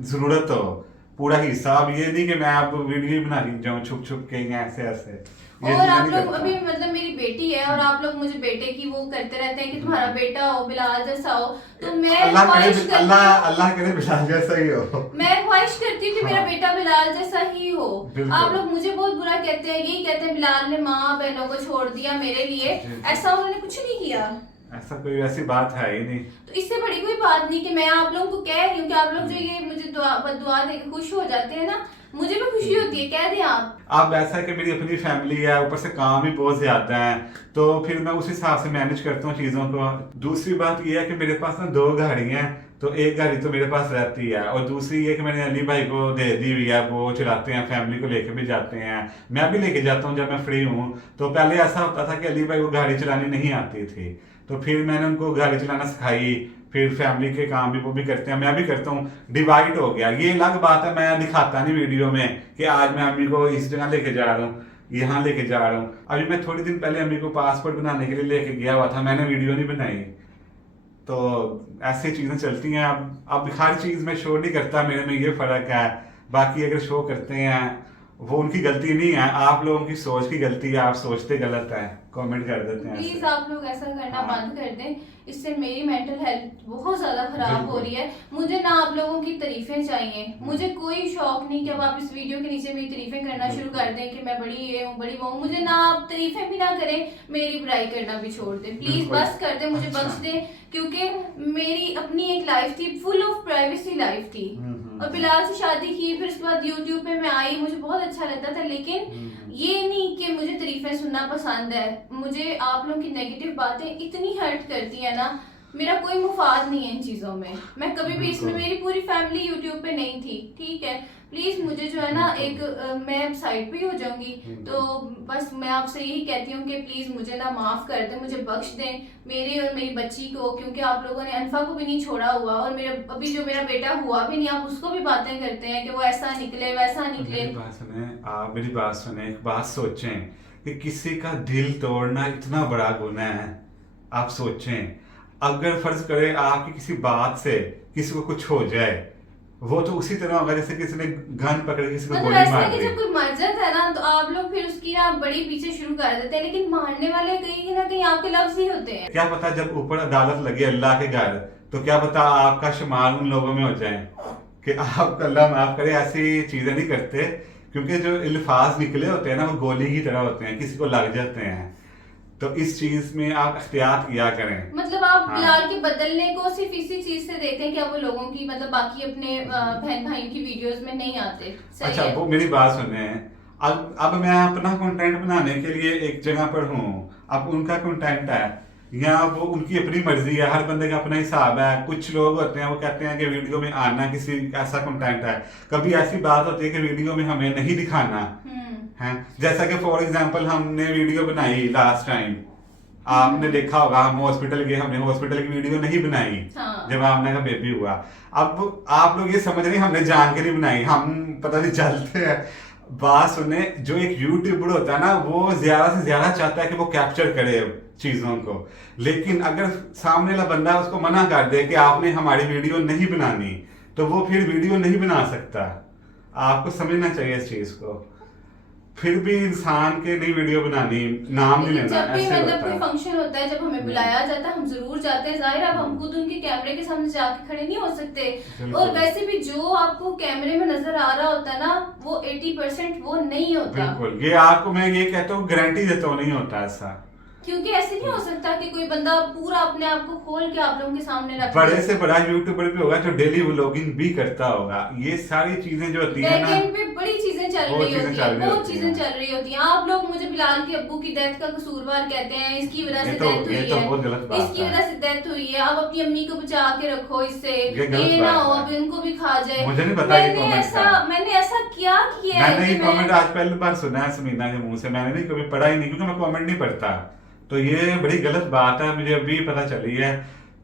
जरूरत हो, पूरा हिस्सा। अब ये नहीं कि मैं आप वीडियो बना रही जाऊँ छुप छुप के ऐसे ऐसे, ये और चीज़ें आप नहीं लोग करता। अभी मतलब मेरी बेटी है और आप लोग मुझे बेटे की वो करते रहते हैं कि तुम्हारा बेटा हो, बिलाल जैसा हो, तो मैं अल्लाह करे, ख्वाहिश करती अल्लाह करे बिलाल जैसा ही हो। मैं ख्वाहिश करती हूँ कि मेरा हाँ। बेटा बिलाल जैसा ही हो। बिल्कुल। आप लोग मुझे बहुत बुरा कहते हैं, यही कहते हैं बिलाल ने माँ बहनों को छोड़ दिया मेरे लिए, जी। ऐसा उन्होंने कुछ नहीं किया। ऐसा कोई ऐसी बात है ही नहीं। तो इससे बड़ी कोई बात नहीं कि मैं आप लोगों को कह रही हूँ कि आप लोग जो ये मुझे दुआ दे के खुश हो जाते हैं ना, मुझे भी खुशी होती है, कह दें आप। अब ऐसा है कि मेरी अपनी फैमिली है, ऊपर से काम भी बहुत ज्यादा है, तो फिर मैं उस हिसाब से मैनेज करता हूँ चीजों को। दूसरी बात ये है कि मेरे पास ना 2 गाड़ियां हैं, तो एक गाड़ी तो मेरे पास रहती है और दूसरी ये कि मैंने अली भाई को दे दी हुई है, वो चलाते हैं, फैमिली को लेके भी जाते हैं, मैं भी लेके जाता हूँ जब मैं फ्री हूँ। तो पहले ऐसा होता था कि अली भाई को गाड़ी चलानी नहीं आती थी, तो फिर मैंने उनको गाड़ी चलाना सिखाई, फिर फैमिली के काम भी वो भी करते हैं, मैं भी करता हूँ, डिवाइड हो गया। ये अलग बात है, मैं दिखाता नहीं वीडियो में कि आज मैं अम्मी को इस जगह लेके जा रहा हूँ, यहाँ लेके जा रहा हूँ। अभी मैं थोड़ी दिन पहले अम्मी को पासपोर्ट बनाने के लिए लेके गया हुआ था, मैंने वीडियो नहीं बनाई। तो ऐसी चीजें चलती हैं। अब हर चीज में शो नहीं करता, मेरे में ये फर्क है। बाकी अगर शो करते हैं वो उनकी गलती नहीं है, आप लोगों की सोच की गलती है, आप सोचते गलत है, कमेंट कर देते हैं। प्लीज आप लोग ऐसा करना बंद कर दें, इससे मेरी मेंटल हेल्थ बहुत ज्यादा खराब हो रही है। मुझे ना आप लोगों की तारीफें चाहिए, मुझे कोई शौक नहीं कि अब आप इस वीडियो के नीचे मेरी तारीफें करना शुरू कर दें कि मैं बड़ी ये हूँ बड़ी वो हूँ। मुझे ना आप तारीफें भी ना करें, मेरी बुराई करना भी छोड़ दें, प्लीज बस कर दें, मुझे बख्श दें, क्योंकि मेरी अपनी एक लाइफ थी, फुल ऑफ प्राइवेसी लाइफ थी। और बिलाल से शादी की, फिर उसके बाद यूट्यूब पे मैं आई, मुझे बहुत अच्छा लगता था, लेकिन ये नहीं कि मुझे तारीफें सुनना पसंद है। मुझे आप लोगों की नेगेटिव बातें इतनी हर्ट करती है ना, मेरा कोई मुफाद नहीं है इन चीजों में। मैं कभी भी इसमें, मेरी पूरी फैमिली यूट्यूब पे नहीं थी, ठीक है। प्लीज मुझे जो है ना एक मैं साइड पे हो जाऊंगी, तो बस मैं आपसे यही कहती हूँ कि प्लीज मुझे ना माफ कर दें, मुझे बख्श दें, मेरे और मेरी बच्ची को, क्योंकि आप लोगों ने अनफा को भी नहीं छोड़ा हुआ और मेरे अभी जो मेरा बेटा हुआ भी नहीं, आप उसको भी बातें करते हैं कि वो ऐसा निकले वैसा निकले। मेरी बात सुने, आप मेरी बात सुने, एक बात सोचें कि किसी का दिल तोड़ना इतना बड़ा गुनाह है। आप सोचें, अगर फर्ज करें आपकी किसी बात से किसी को कुछ हो जाए, वो तो उसी तरह होगा जैसे किसी ने गन पकड़ किसी को मतलब गोली ऐसा मार है कि दी। जब कोई मर जाता है ना, तो आप लोग फिर उसकी ना बड़ी पीछे शुरू कर देते हैं, लेकिन मारने वाले कहीं ना कहीं आपके लफ्ज ही होते हैं। क्या पता जब ऊपर अदालत लगे अल्लाह के घर, तो क्या पता आपका शुमार उन लोगों में हो जाए कि आप अल्लाह माफ करे, ऐसी चीजें नहीं करते, क्योंकि जो अल्फाज निकले होते हैं ना वो गोली की तरह होते हैं, किसी को लग जाते हैं। तो इस चीज में आप एहतियात किया करें। मतलब आप हाँ। बिलाल के बदलने को सिर्फ इसी चीज से देते हैं कि आप वो लोगों की, मतलब बाकी अपने बहन भाइयों की वीडियोस में नहीं आते। सही अच्छा, है? वो मेरी बात सुने, अब मैं अपना कंटेंट बनाने के लिए एक जगह पर हूँ, अब उनका कंटेंट है, या वो उनकी अपनी मर्जी है, हर बंदे का अपना हिसाब है। कुछ लोग होते हैं वो कहते हैं कि वीडियो में आना किसी ऐसा कंटेंट है, कभी ऐसी बात होती है कि वीडियो में हमें नहीं दिखाना है। जैसा कि फॉर एग्जांपल हमने वीडियो बनाई लास्ट टाइम, आपने देखा होगा, हम हॉस्पिटल गए, हमने हॉस्पिटल की वीडियो नहीं बनाई। हाँ। जब आपने का बेबी हुआ, अब आप लोग ये समझ रहे हैं हमने जान के नहीं बनाई, हम पता नहीं चलते हैं। बात सुने, जो एक यूट्यूबर होता है ना, वो ज्यादा से ज्यादा चाहता है कि वो कैप्चर करे चीजों को, लेकिन अगर सामने वाला बंदा उसको मना कर दे कि आपने हमारी वीडियो नहीं बनानी, तो वो फिर वीडियो नहीं बना सकता। आपको समझना चाहिए इस चीज को। फिर भी इंसान के नहीं वीडियो बनानी, नाम नहीं लेना, जब भी ऐसे मतलब होता कोई है। फंक्शन होता है, जब हमें बुलाया जाता है, हम जरूर जाते हैं। जाहिर है, अब हम खुद उनके कैमरे के सामने जाके खड़े नहीं हो सकते। बिल्कुल। और वैसे भी जो आपको कैमरे में नजर आ रहा होता है ना, वो 80% वो नहीं होता। बिल्कुल, ये आपको मैं ये कहता हूँ, गारंटी देता हूँ, नहीं होता ऐसा। क्योंकि ऐसे नहीं हो सकता कि कोई बंदा पूरा अपने आप को खोल के आप लोगों के सामने रख दे। बड़े से बड़ा यूट्यूबर भी होगा जो डेली व्लॉगिंग भी करता होगा। ये सारी चीजें जो होती है ना, बैकएंड पे बड़ी चीजें चल बहुत रही चीजें होती चल है, रही बहुत होती चीजें हैं। चल रही होती हैं। आप लोग मुझे बिलाल के अब्बू की डेथ का कसूरवार कहते हैं, इसकी वजह से डेथ हुई ये तो बहुत है, गलत बात इसकी है। वजह से डेथ हुई है, अब अपनी अम्मी को बचा के रखो इससे, ये गलत ये ना बात हो है। अब इनको भी खा जाए। मुझे नहीं पता ये मैंने comment ऐसा था। मैंने ऐसा क्या किया है मैंने कि ये कमेंट आज पहली बार सुना है समीना के मुंह से, मैंने नहीं कभी पढ़ा ही नहीं, क्योंकि मैं कमेंट नहीं पढ़ता। तो ये बड़ी गलत बात है, मुझे अभी पता चली है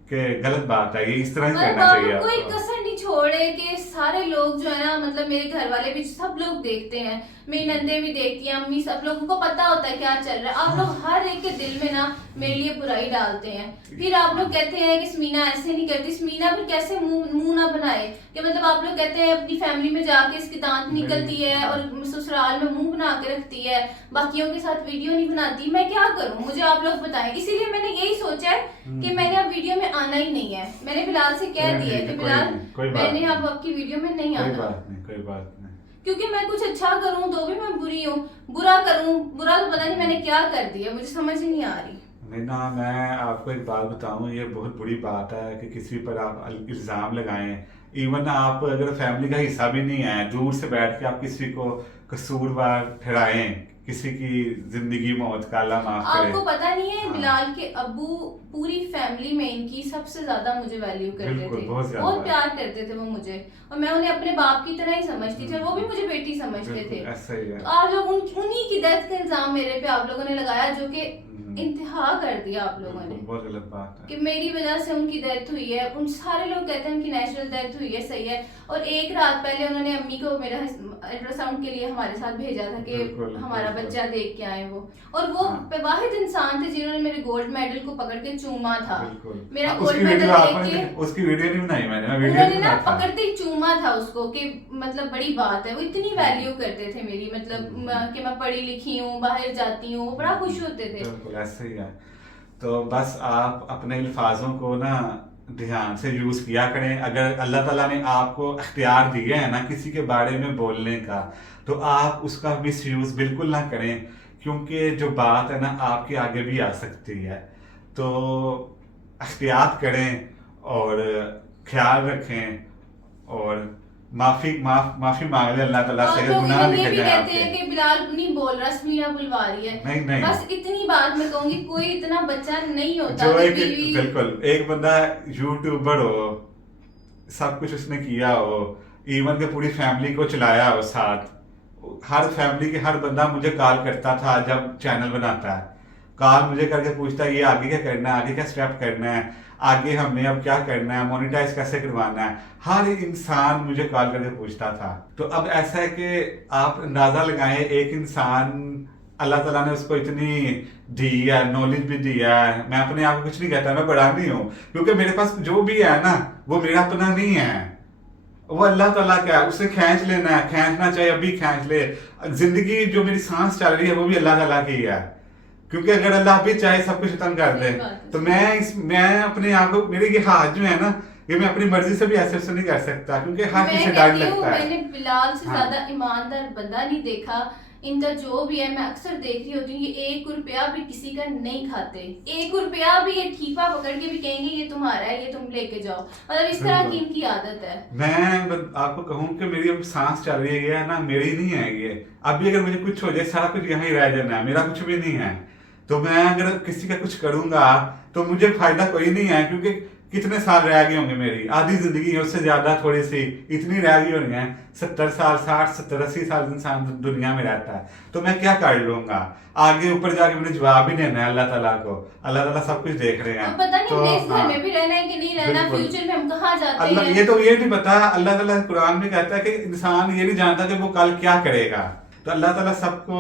कि गलत बात है, ये इस तरह ही करना चाहिए मतलब कोई आपको। कसर नहीं छोड़े कि सारे लोग जो है ना, मतलब मेरे घर वाले भी सब लोग देखते हैं, मेरी नंदे भी देखती हैं, अम्मी, सब लोगों को पता होता है क्या चल रहा है। आप लोग हर एक के दिल में ना मेरे लिए बुराई डालते हैं। फिर आप लोग कहते हैं कि स्मीना ऐसे नहीं करती। स्मीना भी कैसे मुंह ना बनाए कि मतलब आप लोग कहते हैं अपनी फैमिली में जाके इसकी दांत निकलती है और ससुराल में मुंह बना के रखती है, बाकियों के साथ वीडियो नहीं बनाती। मैं क्या करूं, मुझे आप लोग बताएं। इसीलिए मैंने यही सोचा है कि मैंने अब वीडियो में आना ही नहीं है। मैंने बिलाल से कह दिया है कि बिलाल मैंने अब आपकी वीडियो में नहीं आना। कोई बात नहीं। क्योंकि मैं कुछ अच्छा करूं तो भी मैं बुरी हूँ, बुरा करूं बुरा तो पता नहीं मैंने क्या कर दिया, मुझे समझ ही नहीं आ रही। नहीं ना, मैं आपको एक बात बताऊं, ये बहुत बुरी बात है कि किसी पर आप इल्ज़ाम लगाएं। इवन आप अगर फैमिली का हिस्सा भी नहीं है, दूर से बैठ के आप किसी को कसूरवार ठहराएं, किसी की जिंदगी मौत का, अल्लाह माफ करे। आपको पता नहीं है, हाँ। बिलाल के अब्बू पूरी फैमिली में इनकी सबसे ज्यादा मुझे वैल्यू करते बिल्कुल, थे, बहुत ज्यादा। बहुत प्यार करते थे वो मुझे, और मैं उन्हें अपने बाप की तरह ही समझती थी, वो भी मुझे बेटी समझते थे। ऐसा ही है। तो आप लोग उन्हीं की डेथ का इल्जाम मेरे पे आप लोगों ने लगाया, जो कि इंतहा कर दिया आप लोगों ने। बहुत गलत बात है कि मेरी वजह से उनकी डेथ हुई है। उन सारे लोग कहते हैं उनकी नेचुरल डेथ हुई है, सही है। और एक रात पहले उन्होंने अम्मी को मेरा अल्ट्रासाउंड के लिए हमारे साथ भेजा था कि हमारा बच्चा देख के आए वो। और वो वाहिद इंसान थे जिन्होंने मेरे गोल्ड मेडल को पकड़ के चूमा था। मेरा गोल्ड मेडल देख के उसकी वीडियो नहीं बनाई मैंने, उन्होंने ना पकड़ते ही चूमा था उसको, कि मतलब बड़ी बात है। वो इतनी वैल्यू करते थे मेरी, मतलब कि मैं पढ़ी लिखी हूँ, बाहर जाती हूँ, वो बड़ा खुश होते थे। ऐसे ही है। तो बस आप अपने अल्फाजों को ना ध्यान से यूज किया करें। अगर अल्लाह ताला ने आपको अख्तियार दिया है ना किसी के बारे में बोलने का, तो आप उसका मिस यूज बिल्कुल ना करें, क्योंकि जो बात है ना आपके आगे भी आ सकती है। तो एहतियात करें और ख्याल रखें और माफी मांग ले अल्लाह ताला से, गुनाह ये निकल भी जाए कहते हैं आपके। कि बिलाल नहीं बोल रहा, समीरा बुलवा रही है। नहीं। बस इतनी बात मैं कहूंगी, कोई इतना बच्चा नहीं होता जो कि एक बीवी बिल्कुल एक बंदा यूट्यूबर हो, सब कुछ उसने किया हो, इवन के पूरी फैमिली को चलाया हो साथ, हर फैमिली के हर बंदा मुझे कॉल करता था जब चैनल बनाता है, कॉल मुझे करके पूछता है ये आगे क्या करना है, आगे क्या स्टेप करना है, आगे हमने अब क्या करना है, मोनेटाइज कैसे करवाना है, हर इंसान मुझे कॉल करके पूछता था। तो अब ऐसा है कि आप अंदाजा लगाएं, एक इंसान अल्लाह ताला ने उसको इतनी दी है, नॉलेज भी दी है। मैं अपने आप को कुछ नहीं कहता, मैं बड़ा नहीं हूँ, क्योंकि मेरे पास जो भी है ना वो मेरा अपना नहीं है, वो अल्लाह ताला का है। उसे खींच लेना है, खींचना चाहिए अभी खींच ले। जिंदगी जो मेरी सांस चल रही है वो भी अल्लाह ताला की है, क्योंकि अगर अल्लाह भी चाहे सब कुछ खत्म कर दे, तो मैं अपने आप को, मेरे ये हाथ जो है ना, ये मैं अपनी मर्जी से भी ऐसे नहीं कर सकता, क्योंकि हर किसी से डर लगता है। मैंने बिलाल से ज्यादा ईमानदार बंदा नहीं देखा। इनका जो भी है, मैं अक्सर देख रही होती हूँ, ये 1 रुपया भी किसी का नहीं खाते। 1 रुपया भी ये ठीपा पकड़ के भी कहेंगे ये तुम्हारा है, ये तुम लेके जाओ। मतलब इस तरह की इनकी आदत है। मैं आपको कहूँ कि मेरी अब सांस चल रही है ना, मेरी नहीं है ये। अभी अगर मुझे कुछ हो जाए, सारा कुछ यहाँ ही रह जाना है, मेरा कुछ भी नहीं है। तो मैं अगर किसी का कुछ करूंगा तो मुझे फायदा कोई नहीं है, क्योंकि कितने साल रह गए होंगे, मेरी आधी जिंदगी है, उससे ज्यादा थोड़ी सी इतनी रह गई होंगी हैं। 70 साल 60 70 80 साल इंसान दुनिया में रहता है, तो मैं क्या कर लूंगा आगे? ऊपर जाके मैंने जवाब ही देना है अल्लाह ताला को। अल्लाह ताला सब कुछ देख रहे हैं। अब पता नहीं तो इस घर में भी रहना है कि नहीं रहना, फ्यूचर में हम कहाँ जाते हैं, ये तो ये नहीं पता। अल्लाह ताला कुरान में कहता है कि इंसान ये नहीं जानता कि वो कल क्या करेगा। तो अल्लाह ताला सबको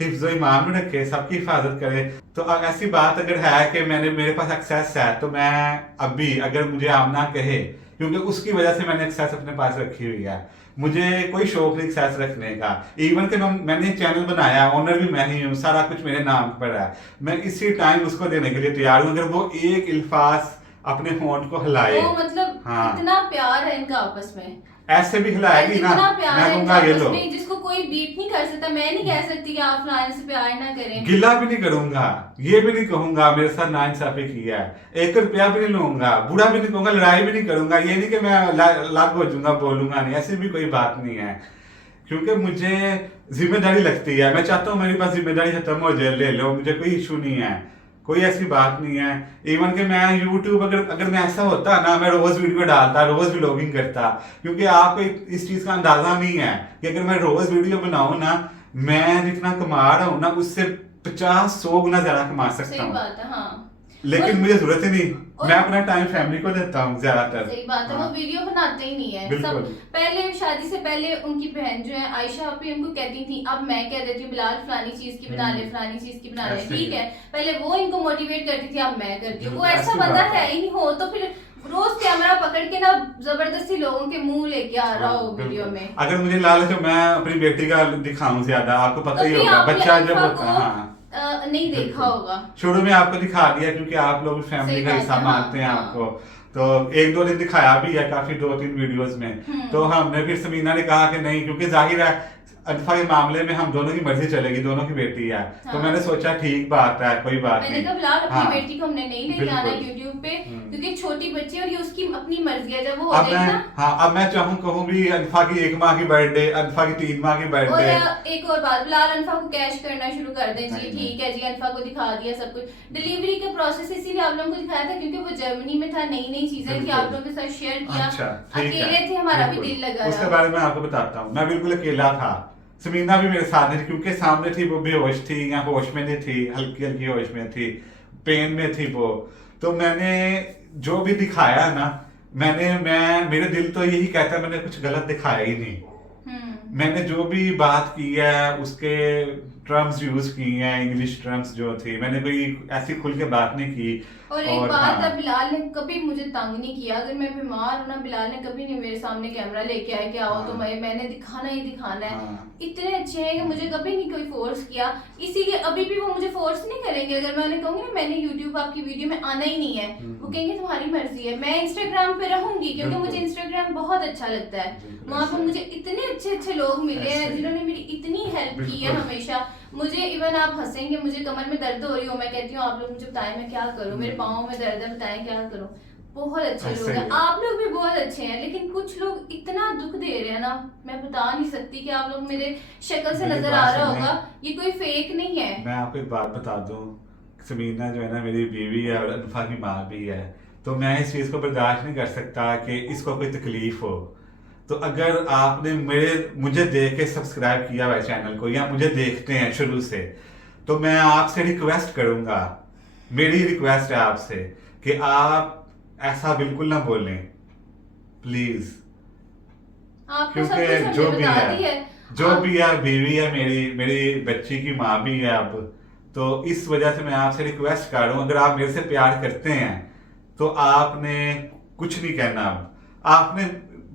हिफ्ज़ ईमान में रखे, सबकी हिफाजत करे। तो ऐसी बात अगर है कि मेरे पास एक्सेस है, तो मैं अभी अगर मुझे आमना कहे, क्योंकि उसकी वजह से मैंने एक्सेस अपने पास रखी हुई है, मुझे कोई शौक नहीं एक्सेस रखने का। इवन कि मैंने चैनल बनाया, ओनर भी मैं ही हूँ, सारा कुछ मेरे नाम पर है, मैं इसी टाइम उसको देने के लिए तैयार हूँ। अगर वो एक इल्फाज अपने फोन को हिलाए, वो मतलब इतना प्यार है इनका आपस में, ऐसे भी हिलाएगी ना, मैं कहूंगा ये लो, जिसको कोई बीट नहीं कर सकता। मैं नहीं कह सकती कि आप फलाने से प्यार ना करें, गिला भी नहीं करूंगा, ये भी नहीं कहूंगा मेरे साथ नाइंसाफी किया है, 1 रुपया भी नहीं लूंगा, बुरा भी नहीं कहूंगा, लड़ाई भी नहीं करूंगा। ये नहीं कि मैं लाग हो जाऊंगा, बोलूंगा नहीं, ऐसी भी कोई बात नहीं है, क्योंकि मुझे जिम्मेदारी लगती है। मैं चाहता हूँ मेरे पास जिम्मेदारी खत्म हो जाए, ले लो, मुझे कोई इशू नहीं है, कोई ऐसी बात नहीं है। इवन कि मैं यूट्यूब अगर मैं ऐसा होता ना, मैं रोज वीडियो डालता, रोज व्लॉगिंग करता, क्योंकि आपको इस चीज का अंदाजा नहीं है कि अगर मैं रोज वीडियो बनाऊं ना, मैं जितना कमा रहा हूँ ना, उससे 50-100 गुना ज्यादा कमा सकता हूँ। सही बात है, हाँ। लेकिन मुझे जरूरत ही नहीं, मैं अपना टाइम फैमिली को देता हूँ ज्यादातर। सही बात है, वो वीडियो बनाते ही नहीं है। सब पहले शादी से पहले उनकी बहन जो है आयशा आपी, उनको कहती थी, अब मैं कह देती हूँ बिलाल फलानी चीज की बना ले, फलानी चीज की बना ले, ठीक है। पहले वो इनको मोटिवेट करती थी, अब मैं करती हूँ। वो ऐसा बंदा है ही नहीं, हो तो फिर रोज कैमरा पकड़ के ना जबरदस्ती लोगों के मुंह लेके आ रहा हो वीडियो में। अगर मुझे लालच हो मैं अपनी बेटी का दिखाऊं ज्यादा, आपको पता ही होगा, बच्चा जब होता है। नहीं देखा होगा। शुरू में आपको दिखा दिया क्योंकि आप लोग फैमिली सही का बात हिस्सा है, मानते हैं हाँ, आपको, तो एक दो दिन दिखाया भी है काफी 2-3 वीडियोस में। तो हमने फिर समीना ने कहा कि नहीं, क्योंकि जाहिर है अनफा के मामले में हम दोनों की मर्जी चलेगी, दोनों की बेटी है। तो हाँ। मैंने सोचा ठीक बात है, कोई बात मैंने नहीं। कहा बिलाल अपनी हाँ, बेटी को हमने नहीं लेके आना बिल्कुल। यूट्यूब पे, क्योंकि छोटी बच्ची है और ये उसकी अपनी मर्जी है, जब वो हो अब जाएगी मैं ना। हाँ, अब मैं चाहूँ कहूँ भी अनफा की 1 माह की बर्थडे, अनफा की 3 माह की और बर्थडे। एक और बात, बिलाल अनफा को कैश करना शुरू कर दें जी, नहीं, ठीक है जी, अनफा को दिखा दिया सब कुछ। डिलीवरी का प्रोसेस इसीलिए आप लोगों को दिखाया था क्योंकि वो जर्मनी में था, नई नई चीजें थी, बिल्कुल। आप लोगों के साथ शेयर किया। अच्छा, ठीक है, अकेले थे, हमारा भी बिल्कुल। दिल लगा उसके रहा। बारे में आपको बताता हूँ, मैं बिल्कुल अकेला था। समीना भी मेरे साथ नहीं थी क्योंकि सामने थी, वो बेहोश थी या होश में नहीं थी, हल्की हल्की होश में थी, पेन में थी वो। तो मैंने जो भी दिखाया ना, मेरे दिल तो यही कहता है मैंने कुछ गलत दिखाया ही नहीं। मैंने जो भी बात की है उसके टर्म्स यूज की हैं, इंग्लिश टर्म्स जो थी, मैंने कोई ऐसी खुल के बात नहीं की। और एक बात हाँ, है, बिलाल ने कभी मुझे तंग नहीं किया। अगर मैं बीमार हूं ना, बिलाल ने कभी नहीं मेरे सामने कैमरा लेके आया कि आओ, हाँ, तो मैंने दिखाना ही दिखाना है। हाँ, इतने अच्छे हैं कि मुझे कभी नहीं कोई फोर्स किया, इसीलिए अभी भी वो मुझे फोर्स नहीं करेंगे। अगर मैं उन्हें कहूंगी ना मैंने यूट्यूब आपकी वीडियो में आना ही नहीं है, वो कहेंगे तुम्हारी मर्जी है। मैं इंस्टाग्राम पे रहूंगी क्योंकि मुझे इंस्टाग्राम बहुत अच्छा लगता है। वहां पर मुझे इतने अच्छे अच्छे लोग मिले हैं जिन्होंने मेरी इतनी हेल्प की है हमेशा। मुझे इवन आप हंसेंगे, मुझे कमर में दर्द हो रही हो, मैं कहती हूँ आप लोग मुझे बताएं मैं क्या करूँ, मेरे पाँव में दर्द है बताएं क्या करूँ। बहुत अच्छे लोग हैं, आप लोग भी बहुत अच्छे हैं, लेकिन कुछ लोग इतना दुख दे रहे हैं ना, मैं बता नहीं सकती कि आप लोग मेरे शक्ल से नजर आ रहा होगा, ये कोई फेक नहीं है। मैं आपको एक बात बता दूं, समीना जो है ना मेरी बीवी है और अनफा की माँ भी है, तो मैं इस चीज़ को बर्दाश्त नहीं कर सकता कि इसको कोई तकलीफ हो। तो अगर आपने मुझे देख के सब्सक्राइब किया हुआ है चैनल को, या मुझे देखते हैं शुरू से, तो मैं आपसे रिक्वेस्ट करूंगा, मेरी रिक्वेस्ट है आपसे कि आप ऐसा बिल्कुल ना बोलें प्लीज। आपको सब क्योंकि कुछ जो हमने भी बता है, दी है। जो भी है, बीवी है मेरी बच्ची की माँ भी है अब, तो इस वजह से मैं आपसे रिक्वेस्ट कर रहा हूँ, अगर आप मेरे से प्यार करते हैं तो आपने कुछ नहीं कहना, अब आपने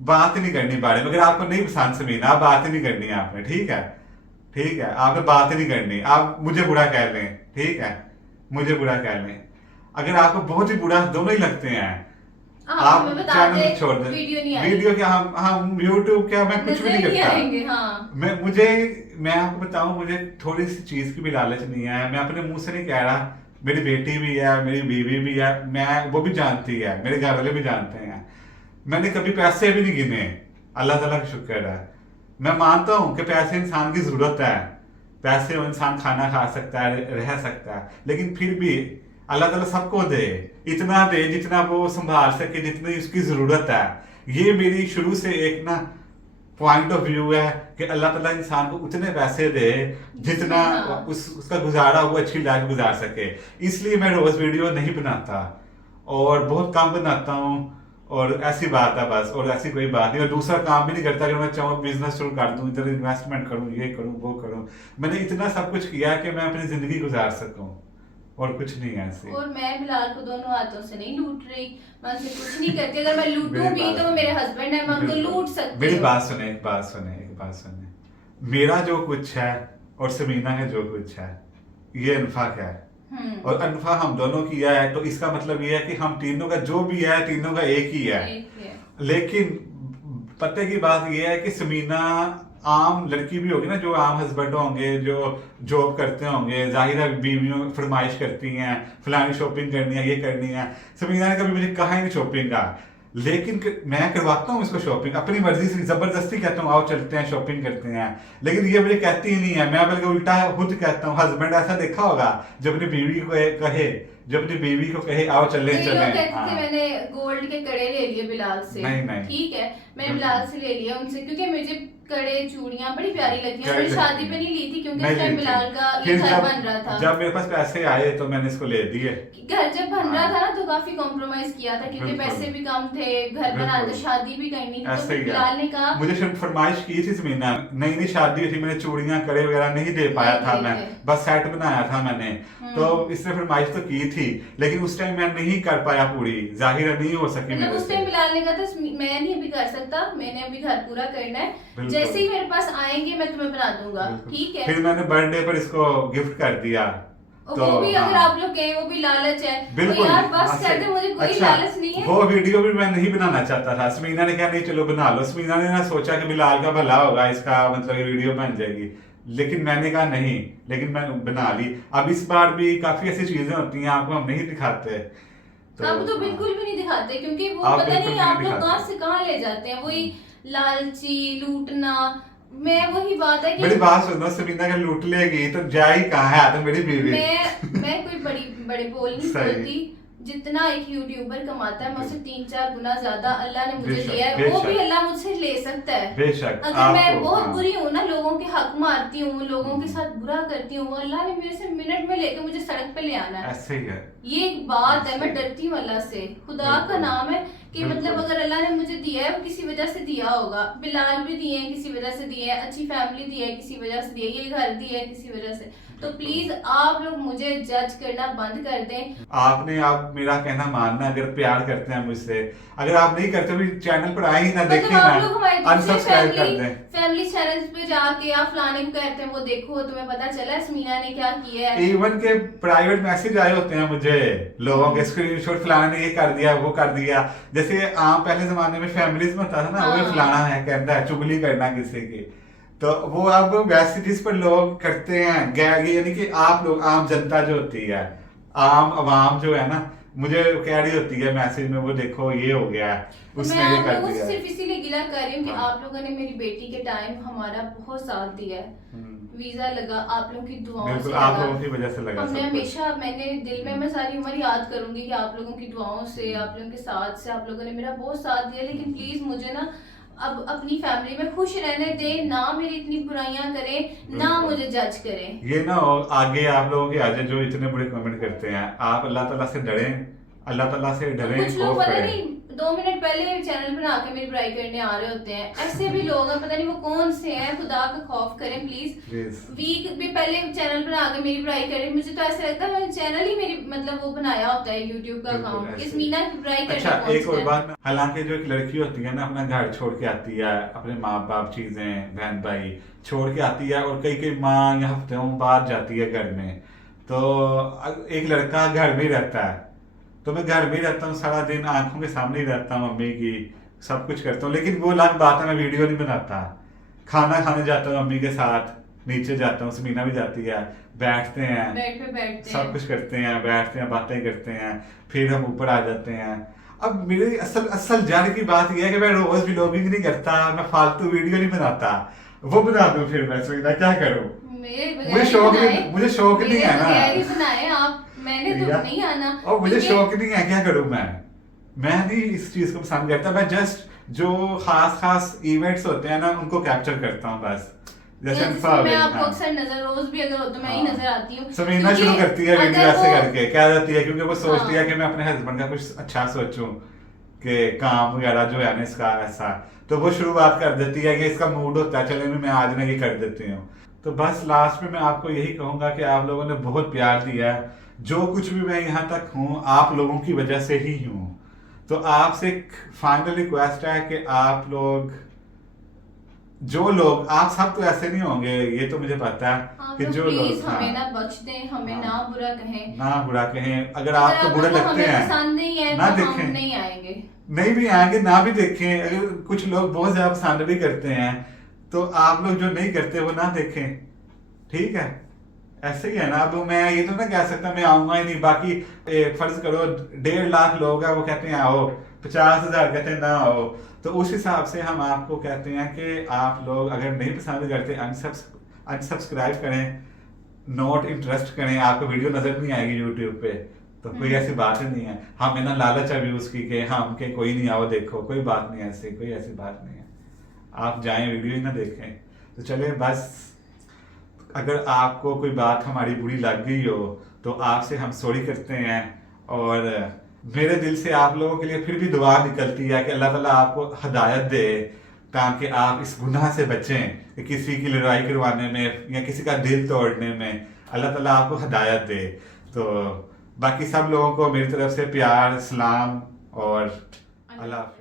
बात नहीं करनी बारे में। अगर आपको नहीं पसंद समीना, आप बात ही नहीं करनी है आपने, ठीक है, ठीक है, आपने बात ही नहीं करनी। आप मुझे बुरा कह लें, ठीक है, मुझे बुरा कह लें, अगर आपको बहुत ही बुरा दोनों ही लगते हैं, आप चैनल छोड़ दें। वीडियो क्या, हम यूट्यूब क्या, मैं कुछ भी नहीं करता। हाँ। मैं आपको बताऊं, मुझे थोड़ी सी चीज की भी लालच नहीं है, मैं अपने मुंह से नहीं कह रहा, मेरी बेटी भी है, मेरी बीवी भी है, मैं वो भी जानती है, मेरे घर वाले भी जानते हैं, मैंने कभी पैसे भी नहीं गिने, अल्लाह ताला का शुक्र है। मैं मानता हूं कि पैसे इंसान की जरूरत है, पैसे वो इंसान खाना खा सकता है, रह सकता है, लेकिन फिर भी अल्लाह ताला सबको दे, इतना दे जितना वो संभाल सके, जितनी उसकी जरूरत है। ये मेरी शुरू से एक ना पॉइंट ऑफ व्यू है कि अल्लाह ताला इंसान को उतने पैसे दे जितना उसका गुजारा वो अच्छी लाइफ गुजार सके। इसलिए मैं रोज वीडियो नहीं बनाता और बहुत कम बनाता हूँ, और ऐसी बात है बस, और ऐसी कोई बात नहीं। और दूसरा काम भी नहीं करता, अगर मैं चाहूँ बिजनेस शुरू कर दूँ, इधर इन्वेस्टमेंट करूँ, ये करूँ वो करूँ, मैंने इतना सब कुछ किया कि मैं अपनी जिंदगी गुजार सकूँ, और कुछ नहीं है ऐसे। और मैं बिलाल को दोनों हाथों से नहीं लूट रही, मैं उनसे कुछ नहीं करती। अगर मैं लूटूं भी तो वो मेरे हस्बैंड है, मैं उनको लूट सकती हूं। मेरी बात सुने, एक बात सुने, मेरा जो कुछ है और समीना का जो कुछ है, ये अनफा का है, और अनफा हम दोनों की है, तो इसका मतलब ये है कि हम तीनों का जो भी है, तीनों का एक ही है। लेकिन पते की बात ये है कि समीना आम लड़की भी होगी ना, जो आम हस्बैंड होंगे, जो जॉब करते होंगे, जाहिर है बीवियों फरमाइश करती हैं फलानी शॉपिंग करनी है, ये करनी है। समीना ने कभी मुझे कहा ही नहीं शॉपिंग का, लेकिन मैं करवाता हूँ इसको शॉपिंग अपनी मर्जी से, जबरदस्ती कहता हूँ आओ चलते हैं शॉपिंग करते हैं, लेकिन ये मुझे कहती ही नहीं है। मैं बल्कि उल्टा खुद कहता हूँ। हस्बैंड ऐसा देखा होगा जब अपनी बीवी को कहे आओ चले चले। मैंने गोल्ड के कड़े ले लिए बिलाल से, नहीं ठीक है, मैंने बिलाल से ले लिया उनसे, क्योंकि मुझे कड़े चूड़ियां बड़ी प्यारी लगती हैं। मेरी शादी पे नहीं ली थी क्योंकि उस टाइम बिलाल का ये घर बन रहा था। जब मेरे पास पैसे आए तो मैंने इसको ले दिए। घर जब बन रहा था ना तो काफी कॉम्प्रोमाइज किया था, क्योंकि पैसे भी कम थे, घर बनाना था, शादी भी करनी थी, तो बिलाल ने कहा, मुझे सिर्फ फरमाइश की थी समीना, नई शादी हुई थी, मैंने चूड़ियां कड़े वगैरह नहीं दे पाया था, मैं बस सेट बनाया था मैंने, तो इसने फरमाइश तो की थी, लेकिन उस टाइम मैं नहीं कर पाया पूरी, जाहिर नहीं हो सकी मेरे से। उस टाइम बिलाल ने कहा था मैं नहीं अभी कर सकता, मैंने अभी घर पूरा करना है, जैसे ही मेरे पास आएंगे मैं तुम्हें बना दूंगा, ठीक है। फिर मैंने बर्थडे पर इसको गिफ्ट कर दिया और तो वो भी अगर हाँ। आप लोग कहें वो भी लालच है, तो बिल्कुल यार बस हाँ, कर दे, मुझे कोई अच्छा, लालच नहीं है। वो वीडियो भी मैं नहीं बनाना चाहता था। समीना ने कहा नहीं चलो बना लो। समीना ने ना सोचा कि बिलाल का भला होगा, इसका मतलब ये वीडियो बन जाएगी, लेकिन मैंने कहा नहीं, लेकिन मैं बना ली। अब इस बार भी काफी ऐसी चीजें होती हैं आपको हम नहीं दिखाते, तो अब तो हाँ, बिल्कुल भी नहीं दिखाते, क्योंकि वो आप पता बिल्कुल नहीं भी नहीं आप लोग कहाँ दिखाते। से कहाँ ले जाते हैं, वही लालची लूटना। मैं वही बात है बड़ी कि बात सुनो, समीना का लूट लेगी तो जाए कहाँ है, तो मेरी बीवी। मैं कोई बड़े बोल नहीं सही। बोलती। जितना एक यूट्यूबर कमाता है, मैं उससे 3-4 गुना ज्यादा अल्लाह ने मुझे बेशक, दिया है, वो बेशक। भी अल्लाह मुझसे ले सकता है। बेशक अगर मैं आपको बहुत हाँ। बुरी हूँ ना, लोगों के हक मारती हूँ, लोगों के साथ बुरा करती हूँ, वो अल्लाह ने मेरे से मिनट में लेके मुझे सड़क पे ले आना है। ऐसे ही है। ये एक बात है, ऐसे मैं ही। डरती हूँ अल्लाह से। खुदा का बिल्कुल। नाम है कि मतलब बिल्कुल। अगर अल्लाह ने मुझे दिया है, वो किसी वजह से दिया होगा। बिलाल भी दिए हैं किसी वजह से दिए हैं, अच्छी फैमिली दी है किसी वजह से दी है, ये घर दिया है किसी वजह से। तो बिल्कुल। प्लीज आप लोग मुझे जज करना बंद कर दें। आपने आप मेरा कहना मानना, अगर प्यार करते हैं मुझसे, अगर आप नहीं करते भी चैनल पर आए ही ना, मतलब देखें ना, आप लोग हमारे दूसरे अनसब्सक्राइब कर दें। फैमिली चैनल्स पे जाके आप फलाने को कहते हैं वो देखो तुम्हें पता चला है समीना ने क्या किया है। इवन के प्राइवेट मैसेज आए होते हैं मुझे लोगों के, स्क्रीनशॉट फलाना ने ये कर दिया वो कर दिया। जैसे आम पहले जमाने में फैमिलीज में होता था ना, वो हाँ। फलाना है कहता है, चुगली करना किसी की, तो वो अब मैसेजेस पर लोग करते हैं यानी कि आप लोग, आम जनता जो होती है, आम आवाम जो है ना, मुझे कह रही होती है मैसेज में, वो देखो ये हो गया है, तो उसने मैं ये आप कर लोगों से दिया है। सिर्फ इसीलिए गिला कर रही हूँ कि हाँ। आप लोगों ने मेरी बेटी के टाइम हमारा बहुत साथ दिया है। वीजा लगा आप लोगों की दुआओं से बिल्कुल, लगा। आप लोगों की वजह से लगा हमने सब कुछ। हमेशा, मैंने दिल में, मैं सारी उम्र याद करूंगी कि आप लोगों की दुआओं से, आप लोगों के साथ से, आप लोगों ने मेरा बहुत साथ दिया। लेकिन प्लीज मुझे ना अब अपनी फैमिली में खुश रहने दें, ना मेरी इतनी बुराइयां करें, ना बिल्कुल। मुझे जज करें। ये ना, और आगे आप लोगों के आगे जो इतने बुरे कमेंट करते हैं, आप अल्लाह ताला से डरें, अल्लाह ताला से और डरें, कुछ लोग खौफ पता करें। नहीं 2 मिनट पहले चैनल बना के मेरी बुराई करने आ रहे होते हैं, ऐसे भी लोग हैं, पता नहीं वो कौन से हैं। खुदा का खौफ करें प्लीज। प्लीज। वीक भी पहले चैनल बना के मेरी बुराई करें, मुझे तो ऐसा लगता है मैंने चैनल ही मेरी मतलब वो बनाया होता है यूट्यूब का बिल्कुल अकाउंट, ऐसे। इस मीना की बुराई करने अच्छा, कौन एक सा और है? बात, हालांकि जो एक लड़की होती है ना, अपना घर छोड़ के आती है, अपने माँ बाप, चीजें, बहन भाई छोड़ के आती है, और कई कई माँ या हफ्तों बाद जाती है घर में, तो एक लड़का घर में ही रहता है, तो मैं घर में ही रहता हूँ, सारा दिन आंखों के सामने ही रहता हूँ, मम्मी की सब कुछ करता हूँ, लेकिन वो अलग बात है, मैं वीडियो नहीं बनाता। खाना खाने जाता हूँ मम्मी के साथ, नीचे जाता हूँ, समीना भी जाती है, बैठते हैं, बेड पे बैठते सब हैं। कुछ करते हैं, बैठते हैं, बातें करते हैं, फिर हम ऊपर आ जाते हैं। अब मेरी असल असल जाने की बात यह है कि मैं रोज व्लॉगिंग नहीं करता, मैं फालतू वीडियो नहीं बनाता, वो बना दूं फिर मैं समीना क्या करूं? मेरे बगैर मुझे ही शौक बनाए, नहीं, मुझे शौक नहीं मेरे है बगैर ही ना, बनाए आप, मैंने तो या- नहीं आना। और मुझे क्योंकि- शौक नहीं है, क्या करूं मैं नहीं इस चीज को पसंद करता, मैं जस्ट जो खास खास इवेंट्स होते हैं ना उनको कैप्चर करता हूँ बस, जैसे मैं आपको अक्सर नजर, रोज भी अगर हो तो मैं ही नजर आती हूँ। समीना शुरू क्योंकि करती है वीडियो अगर ऐसे वो- करके, क्या जाती है, क्योंकि वो सोचती है हाँ। कि मैं अपने हस्बैंड का कुछ अच्छा सोचूं, कि काम वगैरह जो है ना इसका ऐसा, तो वो शुरुआत कर देती है कि इसका मूड होता है चले मैं आज ना ये कर देती हूँ। तो बस लास्ट में मैं आपको यही कहूंगा कि आप लोगों ने बहुत प्यार दिया है, जो कुछ भी मैं यहाँ तक हूँ आप लोगों की वजह से ही हूँ। तो आपसे एक फाइनल रिक्वेस्ट है कि आप लोग, जो लोग, आप सब तो ऐसे नहीं होंगे, ये तो मुझे पता है आप कि लोग जो प्लीज लोग हमें ना बख्श दें, हमें हाँ। ना बुरा कहें। ना बुरा कहें, अगर अगर आपको आप बुरे लोग को लगते हमें हैं पसंद नहीं है ना तो हम देखें, नहीं आएंगे। नहीं भी आएंगे ना भी देखें, अगर कुछ लोग बहुत ज्यादा पसंद भी करते हैं तो आप लोग जो नहीं करते वो ना देखें, ठीक है? ऐसे ही है ना। अब मैं ये तो ना कह सकता मैं आऊंगा ही नहीं, बाकी फर्ज करो 1.5 लाख लोग हैं वो कहते हैं आओ, 50,000 कहते हैं ना आओ, तो उस हिसाब से हम आपको कहते हैं कि आप लोग अगर नहीं पसंद करते अनसब्सक्राइब करें, नॉट इंटरेस्ट करें, आपको वीडियो नजर नहीं आएगी यूट्यूब पे, तो कोई ऐसी बात ही नहीं है। हमें ना लालच है व्यूज की कि हम के कोई नहीं आओ देखो, कोई बात नहीं ऐसी, कोई ऐसी बात नहीं है, आप जाएं वीडियो ही ना देखें। तो चले बस, अगर आपको कोई बात हमारी बुरी लग गई हो तो आपसे हम सॉरी करते हैं, और मेरे दिल से आप लोगों के लिए फिर भी दुआ निकलती है कि अल्लाह ताला आपको हदायत दे ताकि आप इस गुनाह से बचें कि किसी की लड़ाई करवाने में या किसी का दिल तोड़ने में, अल्लाह ताला आपको हदायत दे। तो बाकी सब लोगों को मेरी तरफ से प्यार, सलाम और अल्लाह हाफ़िज़।